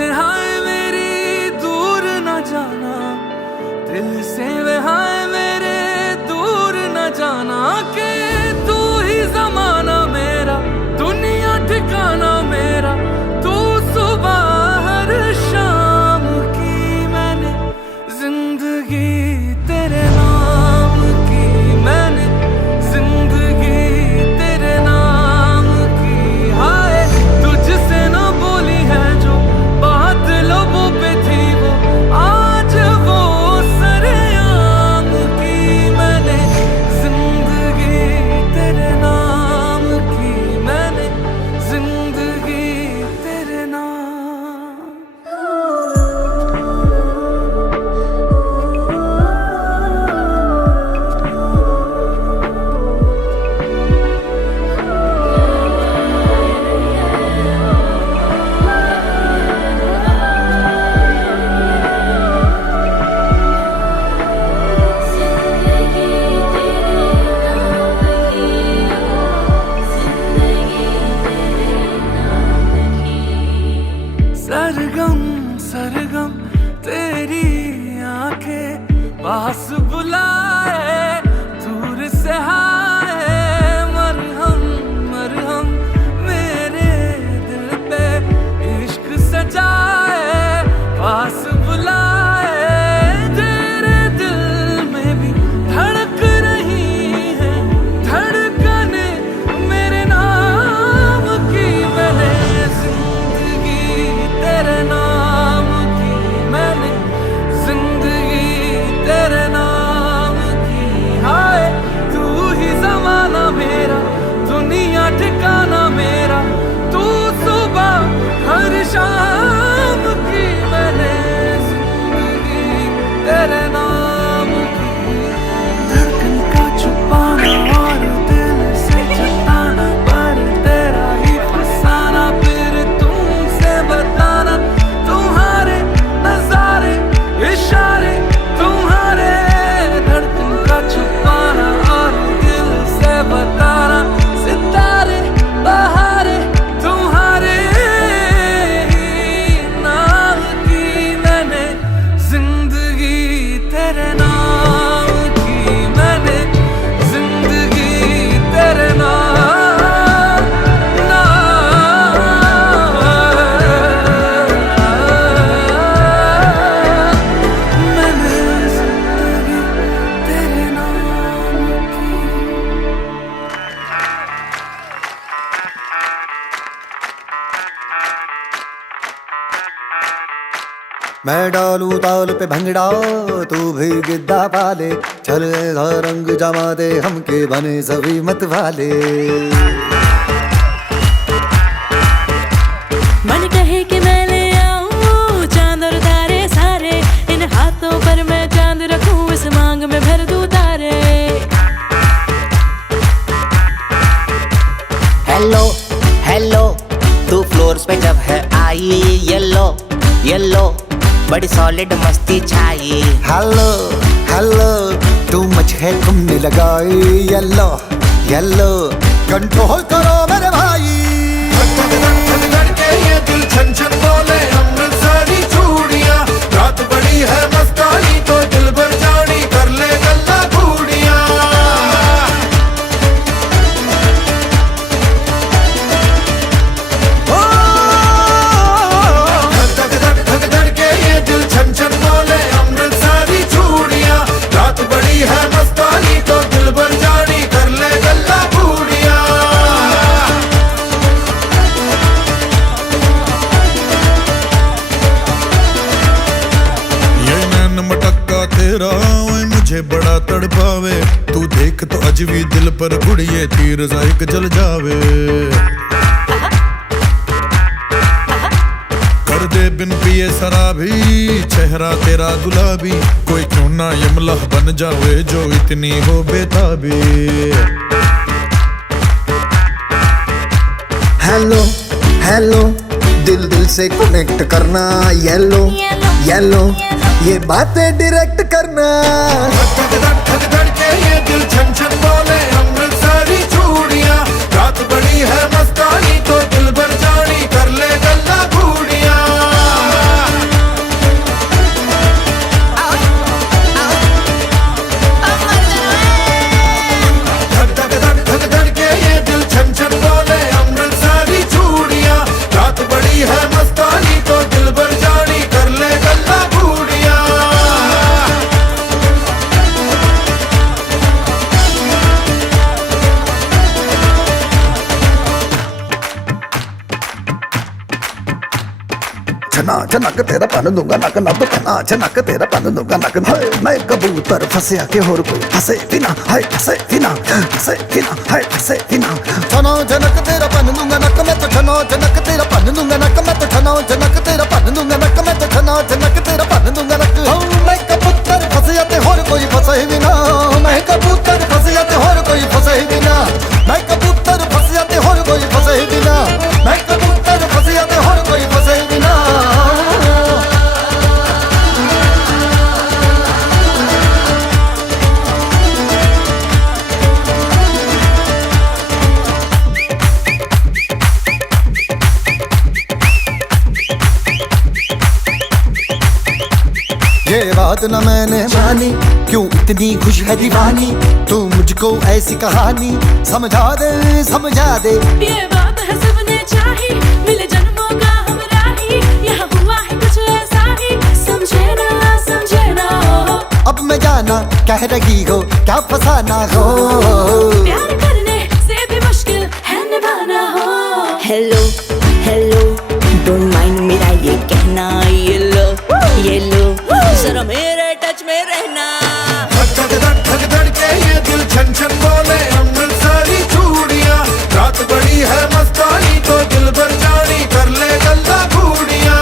से हाय मेरी दूर न जाना, दिल से वे हाय मेरे दूर न जाना, के तू ही जमाना मेरा, दुनिया ठिकाना मेरा, तू सुबह हर शाम की मैंने जिंदगी तेरे नाम की, मैंने जिंदगी तेरे नाम की। हाय तुझसे न बोली है जो बात लोगों पे थी, वो आज वो सरेआम की, मैंने जिंदगी तेरे नाम की, मैंने जिंदगी तेरे नाम। सरगम सरगम तेरी आंखें पास बुलाए, दूर से हाय मरहम मरहम मेरे दिल पे इश्क सजाए, पास बुलाए, तेरे दिल में भी धड़क रही है धड़कने मेरे नाम की, मैंने जिंदगी तेरे नाम की, मैंने जिंदगी तेरे नाम की। हाय तू ही जमाना मेरा, दुनिया ठिकाना मेरा, तू सुबह हर शाम की, मैंने जिंदगी तेरे नाम की। धड़कन का छुपाना और दिल से जताना, पर तेरा ही फसाना, फिर तुमसे बताना, तुम्हारे नजारे इशारे तुम्हारे, धड़कन का छुपाना और दिल से बताना, सितारे बहारे तुम्हारे ही नाम की, मैंने जिंदगी तेरे नाम की, मैंने जिंदगी तेरे नाम मैंने जिंदगी तेरे नाम की। मैं डालू ताल पे भंगड़ा, तू भी गिद्दा पाले, चल ऐसा रंग जमा दे हमके बने सभी मत वाले। मन कहे कि मैं ले आऊं चांद और तारे सारे, इन हाथों पर मैं चांद रखूं, इस मांग में भर दूं तारे। हेलो हेलो तू फ्लोर्स पे जब है आई, येलो येलो बड़ी सॉलिड मस्ती छाई। हेलो हेलो तू मच है तुमने लगाई, येलो येलो कंट्रोल करो मेरे भाई। धड़के ये दिल छन छन बोले अमृतसरी चूड़ियां, रात बड़ी है मस्तानी तो दिल भर जानी, कर ले गल्ला घूड़ियां। धड़के ये दिल छन छन बोले अमृतसरी चूड़ियां, रात बड़ी है मस्तानी तो दिल भर जानी, कर ले गल्ला घूड़ियां। मटक्का तेरा ओए मुझे बड़ा तड़पावे, तू देख तो अजवी दिल पर गुड़िए तीर जायक जल जावे। कर दे बिन पिए शराबी, चेहरा तेरा गुलाबी, कोई क्यों ना यमला बन जावे जो इतनी हो बेताबी। हेलो हेलो दिल दिल से कनेक्ट करना, येलो येलो ये बातें डायरेक्ट करना। धड़के ये दिल छन छन बोले अमृतसरी चूड़ियां, रात बड़ी है मस्तानी तो दिल भर जानी, कर ले गल्ला घूड़ियां। छना छनक तेरा पन दूंगा नक नब छना छनक तेरा पन दूंगा नक हाय मैं कबूतर फंसया के होर कोई फंसे बिना हाय फंसे बिना हाय फंसे बिना छना छनक तेरा पन दूंगा नक मैं तो छना छनक तेरा पन दूंगा नक मैं तो छना छनक तेरा पन दूंगा नक मैं तो छना छनक तेरा पन दूंगा नक मैं कबूतर फंसया ते होर कोई फंसे बिना मैं कबूतर फंसया ते होर कोई फंसे बिना मैं कबूतर फंसया ते होर कोई फंसे बिना मैं कबूतर फंसया ते होर कोई फंसे बिना ये बात न मैंने मानी क्यों इतनी खुश है दीवानी तू मुझको ऐसी कहानी समझा दे ये बात है सबने चाही मिले जन्मों का हमरा ही यहाँ हुआ है कुछ ऐसा ही समझे ना हो अब मैं जाना कह रही हो क्या फसाना हो प्यार करने से भी मुश्किल है निभाना हो हेलो हेलो डोंट माइंड मेरा ये कहना ये लो जरा मेरे टच में रहना धक धक धक धड़के ये दिल छन छन बोले अमृतसरी चूड़ियां रात बड़ी है मस्तानी तो दिल भर जानी कर ले गल्ला घूड़ियां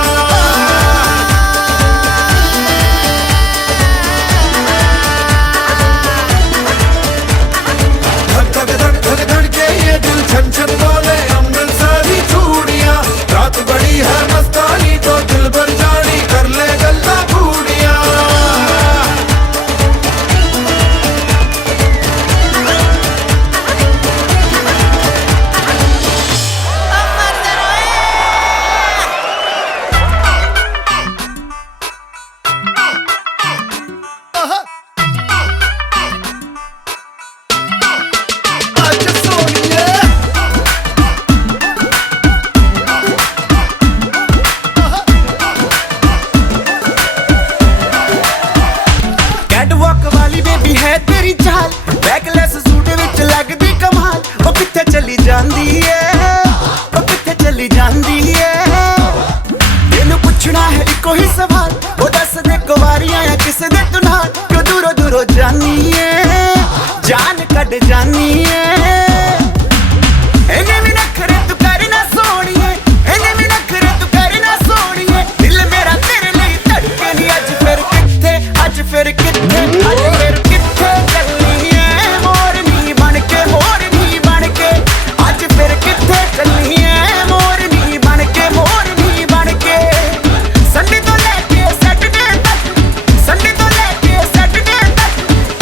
धक धक धक धड़के ये दिल छन छन बोले अमृतसरी चूड़ियां रात बड़ी है मस्तानी तो दिल भर जानी कर ले गल्ला घूड़ियां कैटवॉक वाली बेबी है तेरी चाल बैकलेस सूट विच लगदी कमाल ओ किथे चली जांदी है ओ किथे चली जांदी है तेनू पुछना है इको ही सवाल ओ दस दे कुवारी आया किस दे तू नाल क्यों दूरों दूरों जानी है जान कट जानी है इन्हें भी नखरे तू करना सोनिए इन्हें भी नखरे तू करना सोनिए दिल मेरा तेरे लिए धड़के नहीं आज फिर किथे आज फिर किथे आज फिर किथे चलनी है मोरनी बनके आज फिर किथे चलनी है मोरनी बनके संडे तो लेके सैटरडे तक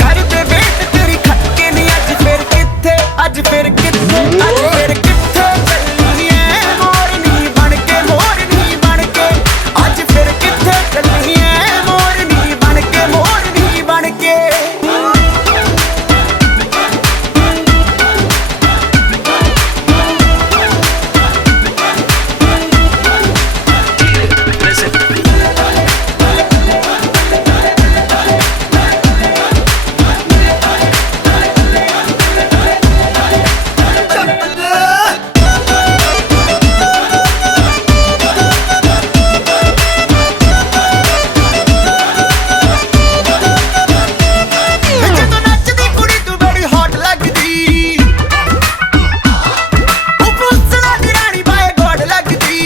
कर दे वेट तेरी खटके नहीं आज फिर किथे आज फिर किथे चलनी है मोरनी बनके आज फिर किथे चलनी है मोरनी बनके ਜਦੋਂ ਨੱਚਦੀ ਕੁੜੀ ਤੂੰ ਬੜੀ ਹੌਟ ਲੱਗਦੀ ਉਹ ਪੁੱਛਣਾ ਦੀ ਰਾਣੀ ਬਾਏ ਗੋਡ ਲੱਗਦੀ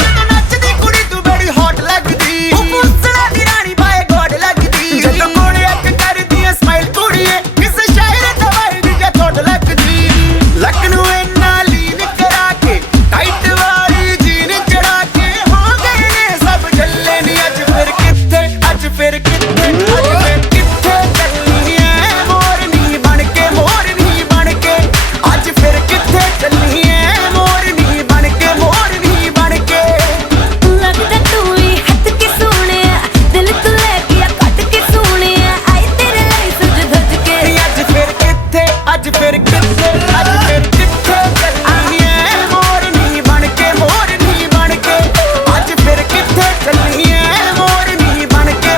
ਜਦੋਂ ਨੱਚਦੀ ਕੁੜੀ ਤੂੰ ਬੜੀ ਹੌਟ ਲੱਗਦੀ ਉਹ ਪੁੱਛਣਾ ਦੀ ਰਾਣੀ ਬਾਏ ਗੋਡ ਲੱਗਦੀ ਜਦੋਂ ਕੋਲੇ ਅੱਖ ਕਰਦੀ ਐ ਸਮਾਈਲ ਕੁੜੀਏ ਕਿਸੇ ਸ਼ਾਇਰ ਦਵਾਈ ਦੀ ਜੇ ਥੋੜ ਲੱਗਦੀ ਲੱਕ ਨੂੰ ਇੰਨਾ ਲੀਨ ਕਰਾ ਕੇ ਟਾਈਟ ਵਾਲੀ ਜੀਨ ਚੜਾ ਕੇ ਹੋ ਗਏ ਨੇ ਸਭ ਜੱਲੇ ਨੀ ਅੱਜ ਫਿਰ ਕਿੱਥੇ ਚੱਲਣੀ ਐ ਮੋਰਨੀ ਬਣਕੇ ਅੱਜ ਫਿਰ ਕਿੱਥੇ ਚੱਲਣੀ ਐ ਮੋਰਨੀ ਬਣਕੇ लगता तू ही हट के सोनिया दिल तू लेके कट के सोनिया आई तेरे लिए सज धज के ਅੱਜ ਫਿਰ ਕਿੱਥੇ ਚੱਲਣੀ ਐ ਮੋਰਨੀ ਬਣਕੇ ਅੱਜ ਫਿਰ ਕਿੱਥੇ ਚੱਲਣੀ ਐ ਮੋਰਨੀ ਬਣਕੇ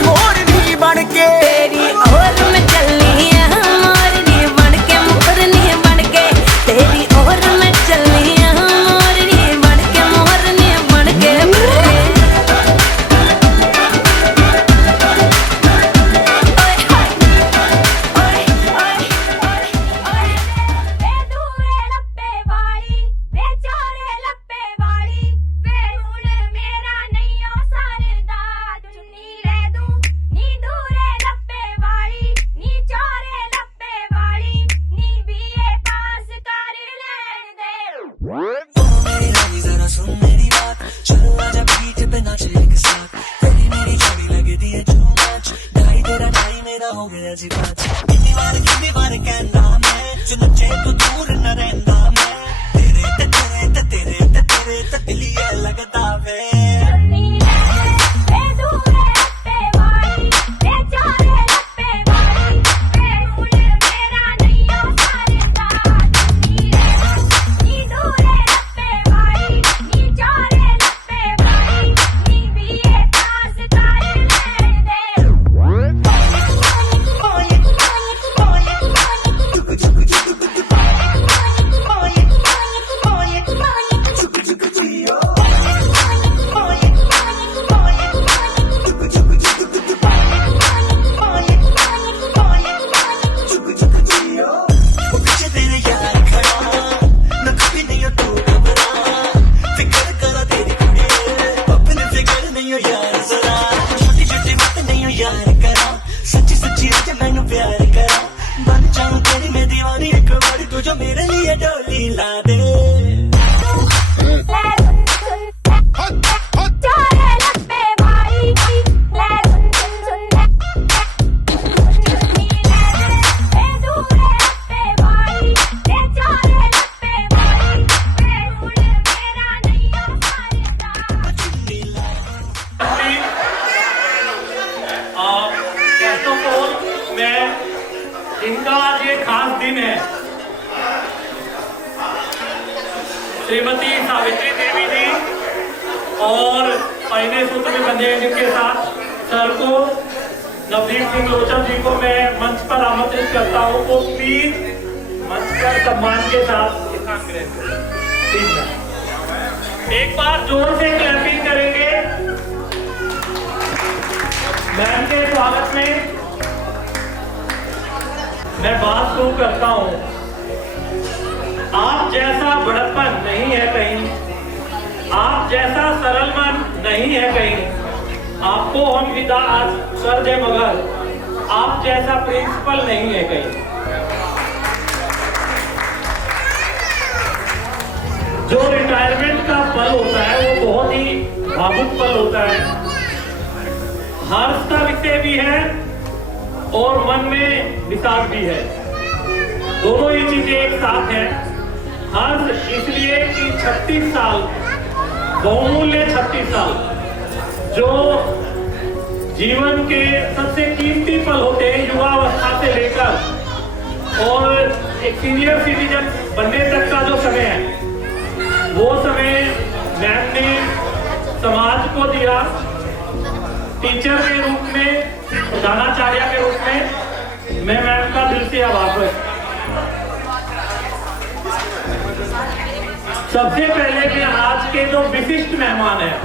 तेरी और मैं चलनी है मोरनी बनके तेरी और मैं चलनी है मोरनी बनके जी बाजी कितनी बार कहना मैं चुनचे तो दूर न रहना मैं तेरे ते तेरे ते तेरे ते तेरे ते दिलिए लगदा वे जो मेरे लिए डोली ला दे इनका आज ये खास दिन है। श्रीमती सावित्री देवी जी और पहले सूत्र में बंधे हैं जिनके साथ सर को नवदीप सिंह लोचन जी को मैं मंच पर आमंत्रित करता हूँ। वो प्लीज मंच पर सम्मान के साथ एक बार जोर से क्लैपिंग करेंगे मैम के स्वागत में। मैं बात शुरू करता हूँ। आप जैसा बड़प्पन नहीं है कहीं, आप जैसा सरल मन नहीं है कहीं, आपको हम विदा आज कर दे मगर आप जैसा प्रिंसिपल नहीं है कहीं। जो रिटायरमेंट का पल होता है वो बहुत ही भावुक पल होता है। हर्ष का विषय भी है और मन में विषाद भी है। दोनों ही चीजें एक साथ हैं। हर्ष इसलिए कि 36 साल बहुमूल्य 36 साल जो जीवन के सबसे कीमती पल होते हैं युवावस्था से लेकर और एक सीनियर सिटीजन बनने तक का जो समय है वो समय मैम ने समाज को दिया। टीचर के रूप में, प्रधानाचार्य के रूप में मैं मैम का दिल से आभार व्यक्त। सबसे पहले मैं आज के जो विशिष्ट मेहमान हैं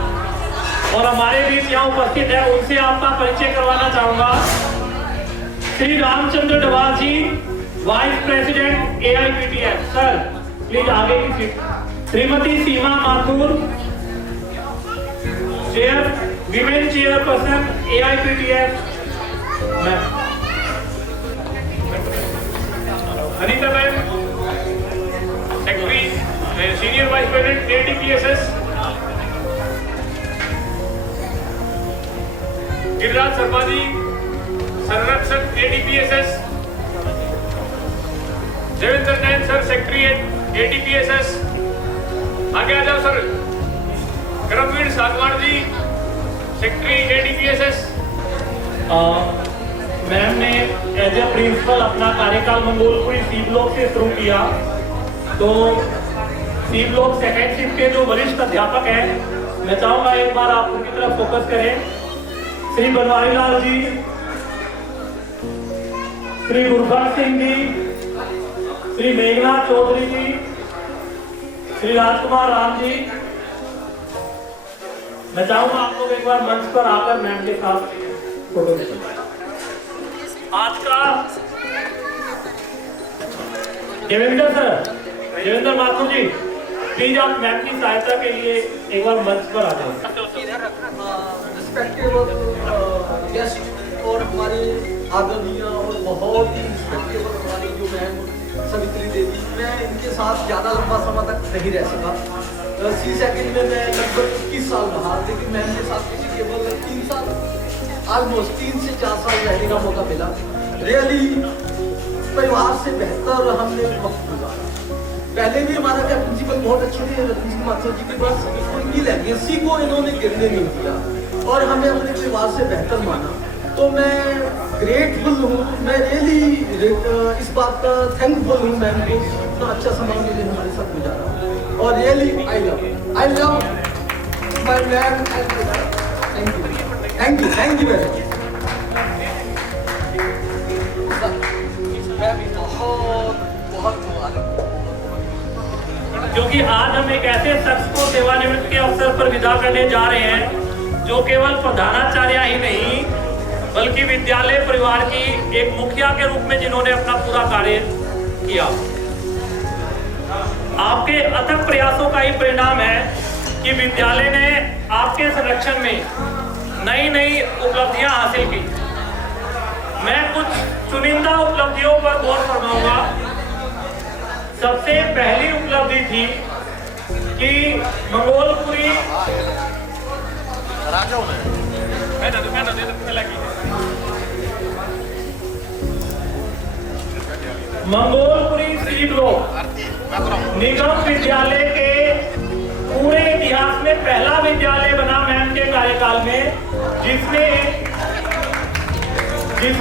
और हमारे बीच यहाँ उपस्थित है उनसे आपका परिचय करवाना चाहूंगा। Shri Ramchandra Dawal ji, vice president AIPTF। Sir please आगे की सीट। Shrimati Seema Mathur, women chairperson AIPTF। Anita ma'am, secretary senior vice president ADPSS। Giriraj Sharma ji, संरक्षक ADPSS। Devendra Jain sir, secretary ADPSS। आगे आ जाओ sir. Karamvir Sagwan ji, secretary ADPSS। Ma'am ने एज ए प्रिंसिपल अपना कार्यकाल मंगोलपुरी सी ब्लॉक से शुरू किया। तो सी ब्लॉक सेकेंड शिफ्ट के जो वरिष्ठ अध्यापक हैं, मैं चाहूंगा एक बार आप उनकी तरफ फोकस करें। श्री बनवारी लाल जी, श्री गुरबख्श सिंह जी, श्री मेघनाथ चौधरी जी, श्री राजकुमार राम जी। मैं चाहूंगा आप लोग एक बार मंच पर आकर मैम के साथ फोटो लें। आज का देवेंद्र सर, देवेंद्र माथुर जी, प्लीज आप मैम की सहायता के लिए एक बार मंच पर आ जाए। गेस्ट और हमारे आदरणीय और बहुत ही रिस्पेक्टेबल हमारी जो मैम सवित्री देवी, मैं इनके साथ ज़्यादा लंबा समय तक नहीं रह सका। C सेकंड में मैं लगभग 21 साल रहा, लेकिन मैम के साथ किसी केवल 3 साल, ऑलमोस्ट 3 से 4 साल रहने का मौका मिला। रियली परिवार से बेहतर हमने वक्त गुजारा। पहले भी हमारा क्या प्रिंसिपल बहुत अच्छे थे रतन सिंह माथुर जी के, बस उनकी लेगेसी को इन्होंने गिरने नहीं दिया और हमें अपने परिवार से बेहतर माना। तो मैं ग्रेटफुल हूँ, मैं रियली इस बात का थैंकफुल हूँ मैम को, इतना अच्छा समय मुझे हमारे साथ गुजारा और really I love my ma'am. Thank you very much. मैं भी बहुत क्योंकि आज हम एक ऐसे शख्स को सेवानिवृत्ति के अवसर पर विदा करने जा रहे हैं जो केवल प्रधानाचार्य ही नहीं बल्कि विद्यालय परिवार की एक मुखिया के रूप में जिन्होंने अपना पूरा कार्य किया। आपके अथक प्रयासों का ही परिणाम है कि विद्यालय ने आपके संरक्षण में नई नई उपलब्धियां हासिल की। मैं कुछ चुनिंदा उपलब्धियों पर गौर फरमाऊंगा। सबसे पहली उपलब्धि थी कि मंगोलपुरी सी ब्लॉक निगम विद्यालय के पूरे इतिहास में पहला विद्यालय बना मैम के कार्यकाल में, जिसमें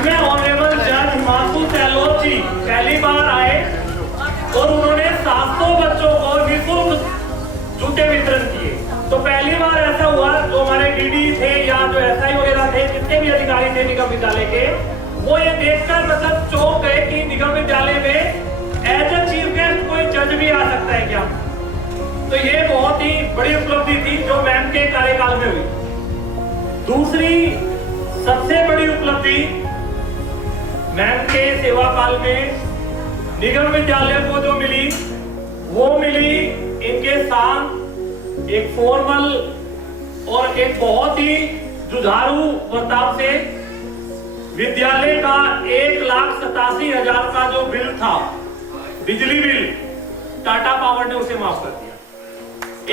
ऑनरेबल जज हिमांशु सैलोत जी पहली बार आए और उन्होंने 700 बच्चों को निःशुल्क जूते वितरण किए। तो पहली बार ऐसा हुआ, जो हमारे डीडी थे या जो एसआई वगैरह थे, जितने भी अधिकारी थे निगम विद्यालय के, वो ये देखकर मतलब चौंक गए कि निगम विद्यालय में एज अ चीफ गेस्ट कोई जज भी आ सकता है क्या। तो ये बहुत ही बड़ी उपलब्धि थी जो मैम के कार्यकाल में हुई। दूसरी सबसे बड़ी उपलब्धि मैम के सेवा काल में निगम विद्यालय को जो मिली वो मिली इनके साथ एक फॉर्मल और एक बहुत ही जुझारू बर्ताव से। विद्यालय का 1,87,000 का जो बिल था, बिजली बिल, टाटा पावर ने उसे माफ कर दिया।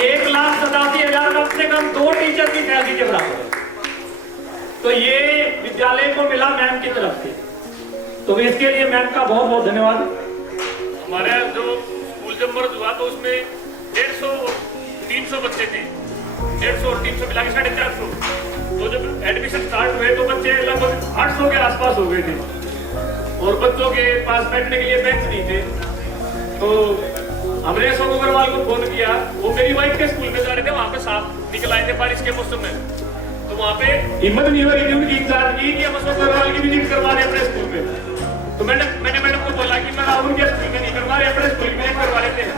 1,87,000 कम से कम 2 टीचर की सैलरी के बराबर है। तो ये विद्यालय को मिला मैम की तरफ से, तो इसके लिए मैम का बहुत बहुत धन्यवाद। हमारे जो स्कूल जब मर्ज हुआ तो उसमें 150 और 300 बच्चे थे, 150 और 300 मिला के 450। तो जब एडमिशन स्टार्ट हुए तो बच्चे लगभग 800 के आसपास हो गए थे और बच्चों के पास बैठने के लिए बेंच नहीं थे। तो हमने अशोक अग्रवाल को फोन किया, वो मेरी वाइफ के स्कूल में जा रहे थे, वहाँ पे सांप निकल आए थे बारिश के मौसम में। तो वहाँ पे हिम्मत नहीं हो रही थी उनकी इंतजार की कि हम अशोक अग्रवाल की विजिट करवा दें अपने स्कूल में। तो मैंने मैडम को बोला कि मैं राहुल के स्कूल में नहीं करवा रहे, अपने स्कूल में करवा लेते हैं।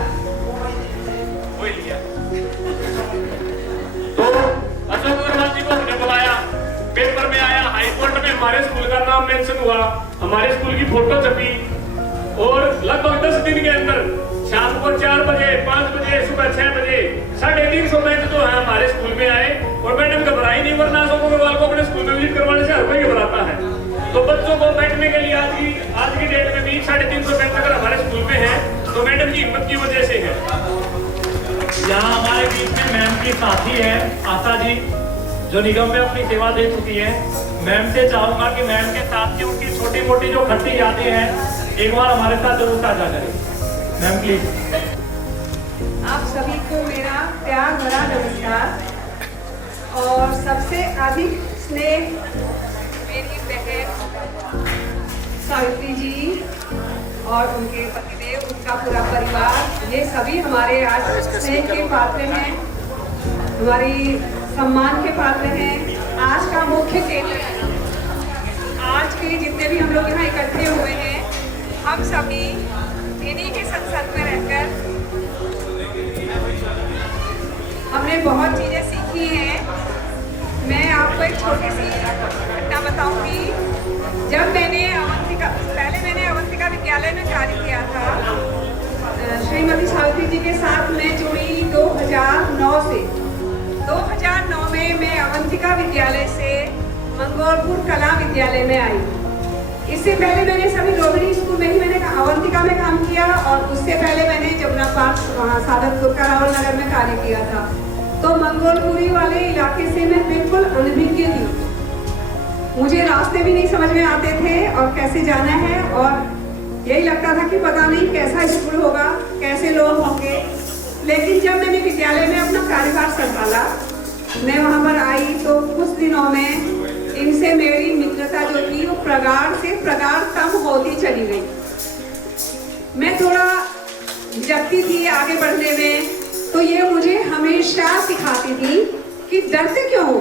वही लिया। तो अशोक अग्रवाल जी को हमने बुलाया, पेपर में आया, हाई कोर्ट में हमारे स्कूल का नाम मेंशन हुआ, हमारे स्कूल की फोटो छपी और लगभग 10 दिन के अंदर शाम को 4 बजे, 5 बजे, सुबह 6 बजे 350 बैच जो है हमारे स्कूल में आए। और मैडम घबराई नहीं, वरना अशोक अग्रवाल को अपने स्कूल में विजिट करवाने से हर कोई घबराता है। तो बच्चों को बैठने के लिए आज की डेट में भी 350 बेंच अगर हमारे स्कूल में है तो मैडम की हिम्मत की वजह से है। यहाँ हमारे बीच में मैम की साथी है आशा जी, जो निगम में अपनी सेवा दे चुकी है। मैम से चाहूंगा कि मैम के साथ की उनकी छोटी मोटी जो खट्टी यादें हैं एक बार हमारे साथ जरूर साझा करें। Ma'am please. आप सभी को मेरा प्यार भरा नमस्कार और सबसे अधिक स्नेह मेरी बहन सावित्री जी और उनके पतिदेव, उनका पूरा परिवार, ये सभी हमारे आज स्नेह के पात्र हैं, हमारी सम्मान के पात्र हैं। आज का मुख्य केंद्र, आज के जितने भी हम लोग यहाँ इकट्ठे हुए हैं, हम सभी इन्हीं के संसद में रहकर हमने बहुत चीज़ें सीखी हैं। मैं आपको एक छोटी सी घटना बताऊंगी। जब मैंने अवंतिका विद्यालय में कार्य किया था, श्रीमती सावित्री जी के साथ मैं जुड़ी 2009 से। 2009 में मैं अवंतिका विद्यालय से मंगोलपुर कला विद्यालय में आई। इससे पहले मैंने सभी रोहिणी स्कूल में ही मैंने अवंतिका में काम किया और उससे पहले मैंने जमुना पार्क वहाँ सादतपुर का राहुल नगर में कार्य किया था। तो मंगोलपुरी वाले इलाके से मैं बिल्कुल अनभिज्ञ थी। मुझे रास्ते भी नहीं समझ में आते थे और कैसे जाना है, और यही लगता था कि पता नहीं कैसा स्कूल होगा, कैसे लोग होंगे। लेकिन जब मैंने विद्यालय में अपना कार्यभार संभाला, मैं वहाँ पर आई तो कुछ दिनों में इनसे मेरी मित्रता जो थी वो प्रगाढ़ से प्रगाढ़तम होती चली गई। मैं थोड़ा झिझकती थी आगे बढ़ने में, तो ये मुझे हमेशा सिखाती थी कि डरते क्यों हो,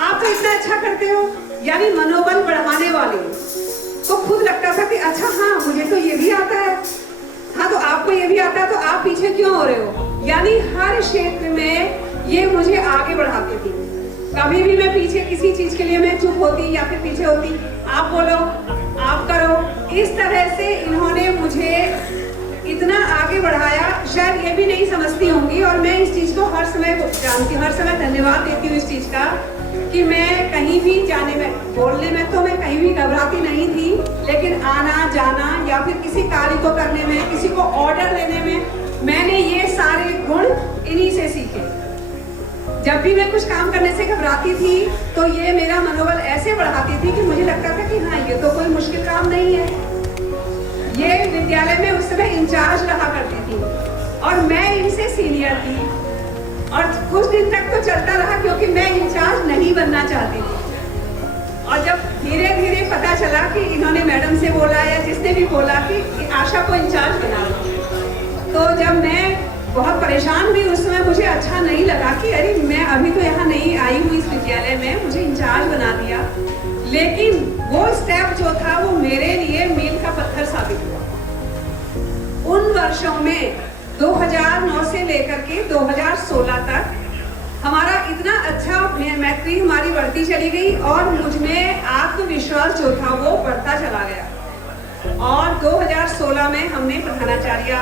आप तो इतना अच्छा करते हो, यानी मनोबल बढ़ाने वाले। तो खुद लगता था कि अच्छा हाँ मुझे तो ये भी आता है, हाँ तो आपको ये भी आता है, तो आप पीछे क्यों हो रहे हो, यानी हर क्षेत्र में ये मुझे आगे बढ़ाती थी। कभी भी मैं पीछे किसी चीज के लिए मैं चुप होती या फिर पीछे होती, आप बोलो, आप करो, इस तरह से इन्होंने मुझे इतना आगे बढ़ाया, शायद ये भी नहीं समझती होंगी। और मैं इस चीज को हर समय जानती हूँ, हर समय धन्यवाद देती हूँ इस चीज का, कि मैं कहीं भी जाने में, बोलने में तो मैं कहीं भी घबराती नहीं थी, लेकिन आना जाना या फिर किसी कार्य को करने में, किसी को ऑर्डर देने में, मैंने ये सारे गुण इन्हीं से सीखे। जब भी मैं कुछ काम करने से घबराती थी तो ये मेरा मनोबल ऐसे बढ़ाती थी कि मुझे लगता था कि हाँ ये तो कोई मुश्किल काम नहीं है। ये विद्यालय में उस समय इंचार्ज रहा करती थी और मैं इनसे सीनियर थी, और कुछ दिन तक तो चलता रहा क्योंकि मैं इंचार्ज नहीं बनना चाहती थी। और जब धीरे धीरे पता चला कि इन्होंने मैडम से बोला या जिसने भी बोला कि आशा को इंचार्ज बना लो, तो जब मैं बहुत परेशान हुई उस समय, मुझे अच्छा नहीं लगा कि अरे मैं अभी तो यहाँ नहीं आई हूँ इस विद्यालय में, मुझे इंचार्ज बना दिया। लेकिन वो स्टेप जो था वो मेरे लिए मील का पत्थर साबित हुआ। उन वर्षों में 2009 से लेकर के 2016 तक हमारा इतना अच्छा मैट्रिक हमारी बढ़ती चली गई और मुझमें आत्मविश्वास जो था वो बढ़ता चला गया। और 2016 में हमने प्रधानाचार्य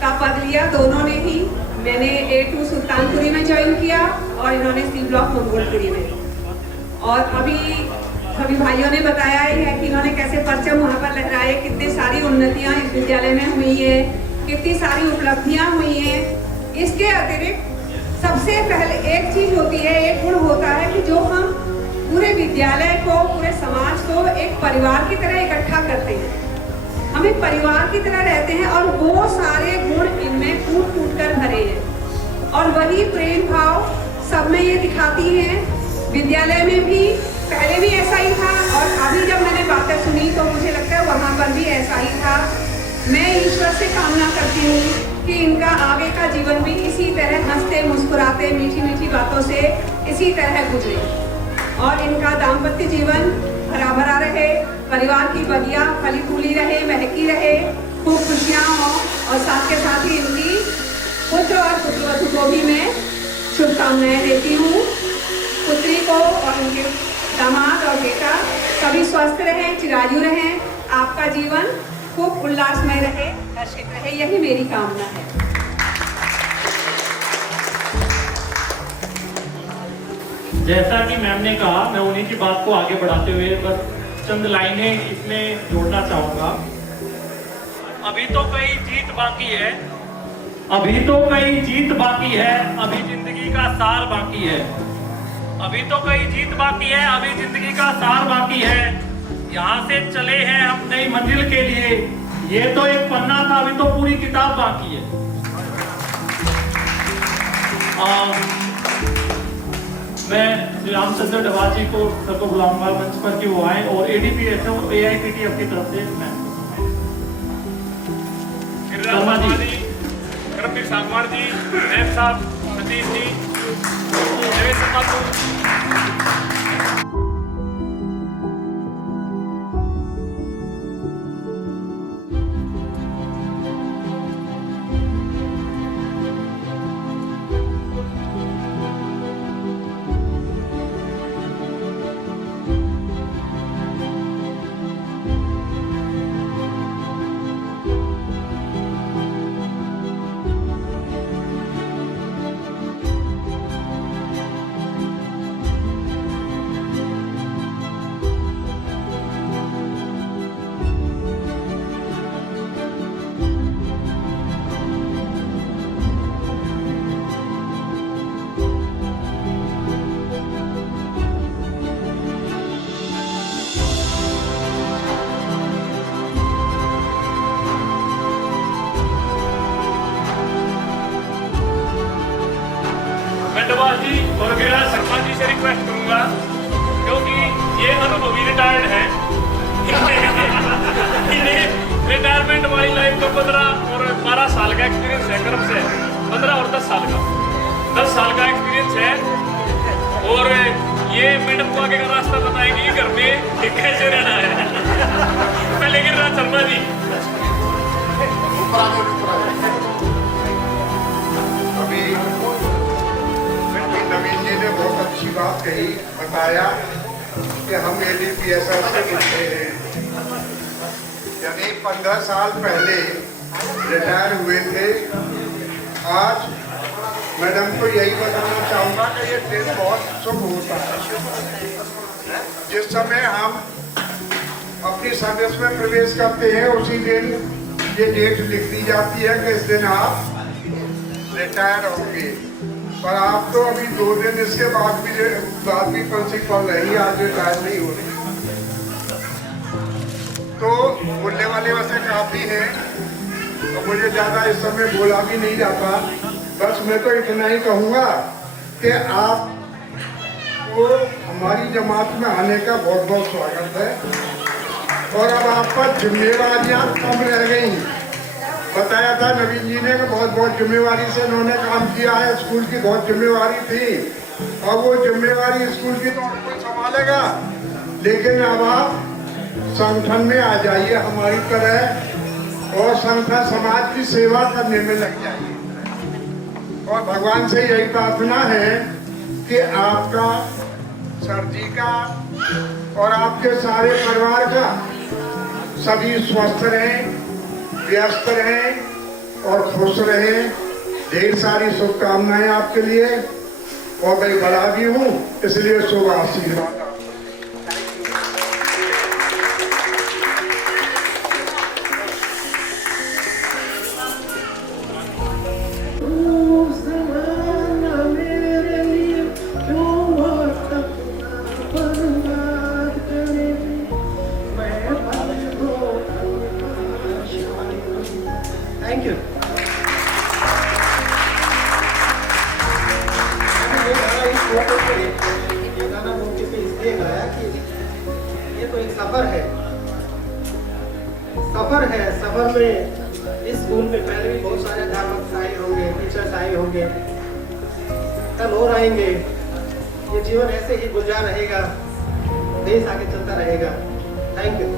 का पद लिया, दोनों ने ही। मैंने A2 सुल्तानपुरी में ज्वाइन किया और इन्होंने C ब्लॉक मंगोलपुरी में। और अभी सभी भाइयों ने बताया ही है कि इन्होंने कैसे परचम वहाँ पर लहराए, कितनी सारी उन्नतियाँ इस विद्यालय में हुई है, कितनी सारी उपलब्धियाँ हुई हैं। इसके अतिरिक्त सबसे पहले एक चीज होती है, एक गुण होता है कि जो हम पूरे विद्यालय को, पूरे समाज को एक परिवार की तरह इकट्ठा करते हैं, हम एक परिवार की तरह रहते हैं, और वो सारे गुण इनमें फूट फूट कर भरे हैं। और वही प्रेम भाव सब में ये दिखाती हैं। विद्यालय में भी पहले भी ऐसा ही था, और अभी जब मैंने बातें सुनी तो मुझे लगता है वहाँ पर भी ऐसा ही था। मैं ईश्वर से कामना करती हूँ कि इनका आगे का जीवन भी इसी तरह हंसते मुस्कुराते मीठी मीठी बातों से इसी तरह गुजरे, और इनका दाम्पत्य जीवन हरा भरा रहे, परिवार की बगिया फली फूली रहे, महकी रहे, खूब खुशियाँ हों। और साथ के साथ ही इनकी पुत्र और पुत्रवधू को भी मैं शुभकामनाएं देती हूँ। पुत्री को और उनके दामाद और बेटा सभी स्वस्थ रहें, चिरायु रहें, आपका जीवन खूब उल्लासमय रहे, हर्षित रहे, यही मेरी कामना है। जैसा कि मैम ने कहा, मैं उन्हीं की बात को आगे बढ़ाते हुए बस चंद लाइनें इसमें जोड़ना चाहूंगा। अभी तो कई जीत बाकी है, अभी तो कई जीत बाकी है, अभी जिंदगी का सार बाकी है। अभी तो कई जीत बाकी है, अभी जिंदगी का सार बाकी है। यहाँ से चले हैं हम नई मंजिल के लिए, ये तो एक पन्ना था, अभी तो पूरी किताब बाकी है। मैं श्री रामचंद्र डवा जी को सबको बुलाऊंगा मंच पर कि वो आए, और ADPSO AIPTF की तरफ से मैं करमवीर सांगवान जी, नैब साहब, सतीश जी, देवेश समातु। सुभाष जी और गिरिराज शर्मा जी से रिक्वेस्ट करूंगा, क्योंकि ये अनुभवी रिटायर्ड हैं। इन्हें रिटायरमेंट वाली लाइफ का 15 और 12 साल का एक्सपीरियंस है कर्म से, 15 और 10 साल का, 10 साल का एक्सपीरियंस है। और ये मैडम को आगे का रास्ता बताएंगे घर में कैसे रहना है। पहले गिरिराज शर्मा जी। अभी नवीन जी ने बहुत अच्छी बात कही, बताया कि हम ADPSR से जुड़े हैं, यानी 15 साल पहले रिटायर हुए थे। आज मैडम को यही बताना चाहूँगा कि ये दिन बहुत शुभ होता है। जिस समय हम अपनी सर्विस में प्रवेश करते हैं उसी दिन ये डेट लिख दी जाती है कि इस दिन आप रिटायर होंगे, पर आप तो अभी 2 दिन इसके बाद भी प्रिंसिपल रही, आज रिटायर नहीं हो रही। तो बोलने वाले वैसे काफ़ी हैं, तो मुझे ज़्यादा इस समय बोला भी नहीं जाता। बस मैं तो इतना ही कहूँगा कि आपको हमारी जमात में आने का बहुत बहुत स्वागत है। और अब आप पर जिम्मेवारियाँ कम रह गई। बताया था नवीन जी ने कि बहुत बहुत जिम्मेवारी से उन्होंने काम किया है, स्कूल की बहुत जिम्मेवारी थी, और वो जिम्मेवारी स्कूल की तो और कोई संभालेगा। लेकिन अब आप संगठन में आ जाइए हमारी तरह, और संगठन समाज की सेवा करने में लग जाइए। और भगवान से यही प्रार्थना है कि आपका, सर जी का और आपके सारे परिवार का सभी स्वस्थ रहें, व्यस्त रहें और खुश रहें। ढेर सारी शुभकामनाएं आपके लिए, और मैं बड़ा भी हूँ इसलिए शुभ आशीर्वाद। Thank you. ये गाना मौके पे इसलिए गाया कि ये तो एक सफर है, सफर में इस स्कूल में पहले भी बहुत सारे अध्यापक आए होंगे, टीचर्स आए होंगे, कल और आएंगे। ये जीवन ऐसे ही गुजरा रहेगा, देश आगे चलता रहेगा। Thank you.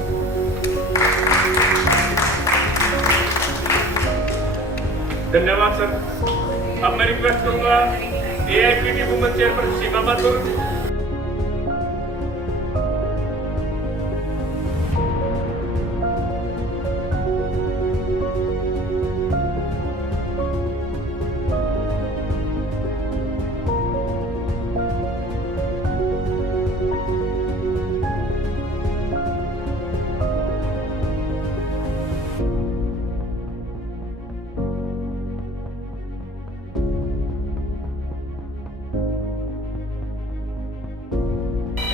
धन्यवाद सर। अब मैं रिक्वेस्ट करूंगा AIPT वुमेन चेयरपर्सन सीमा माथुर।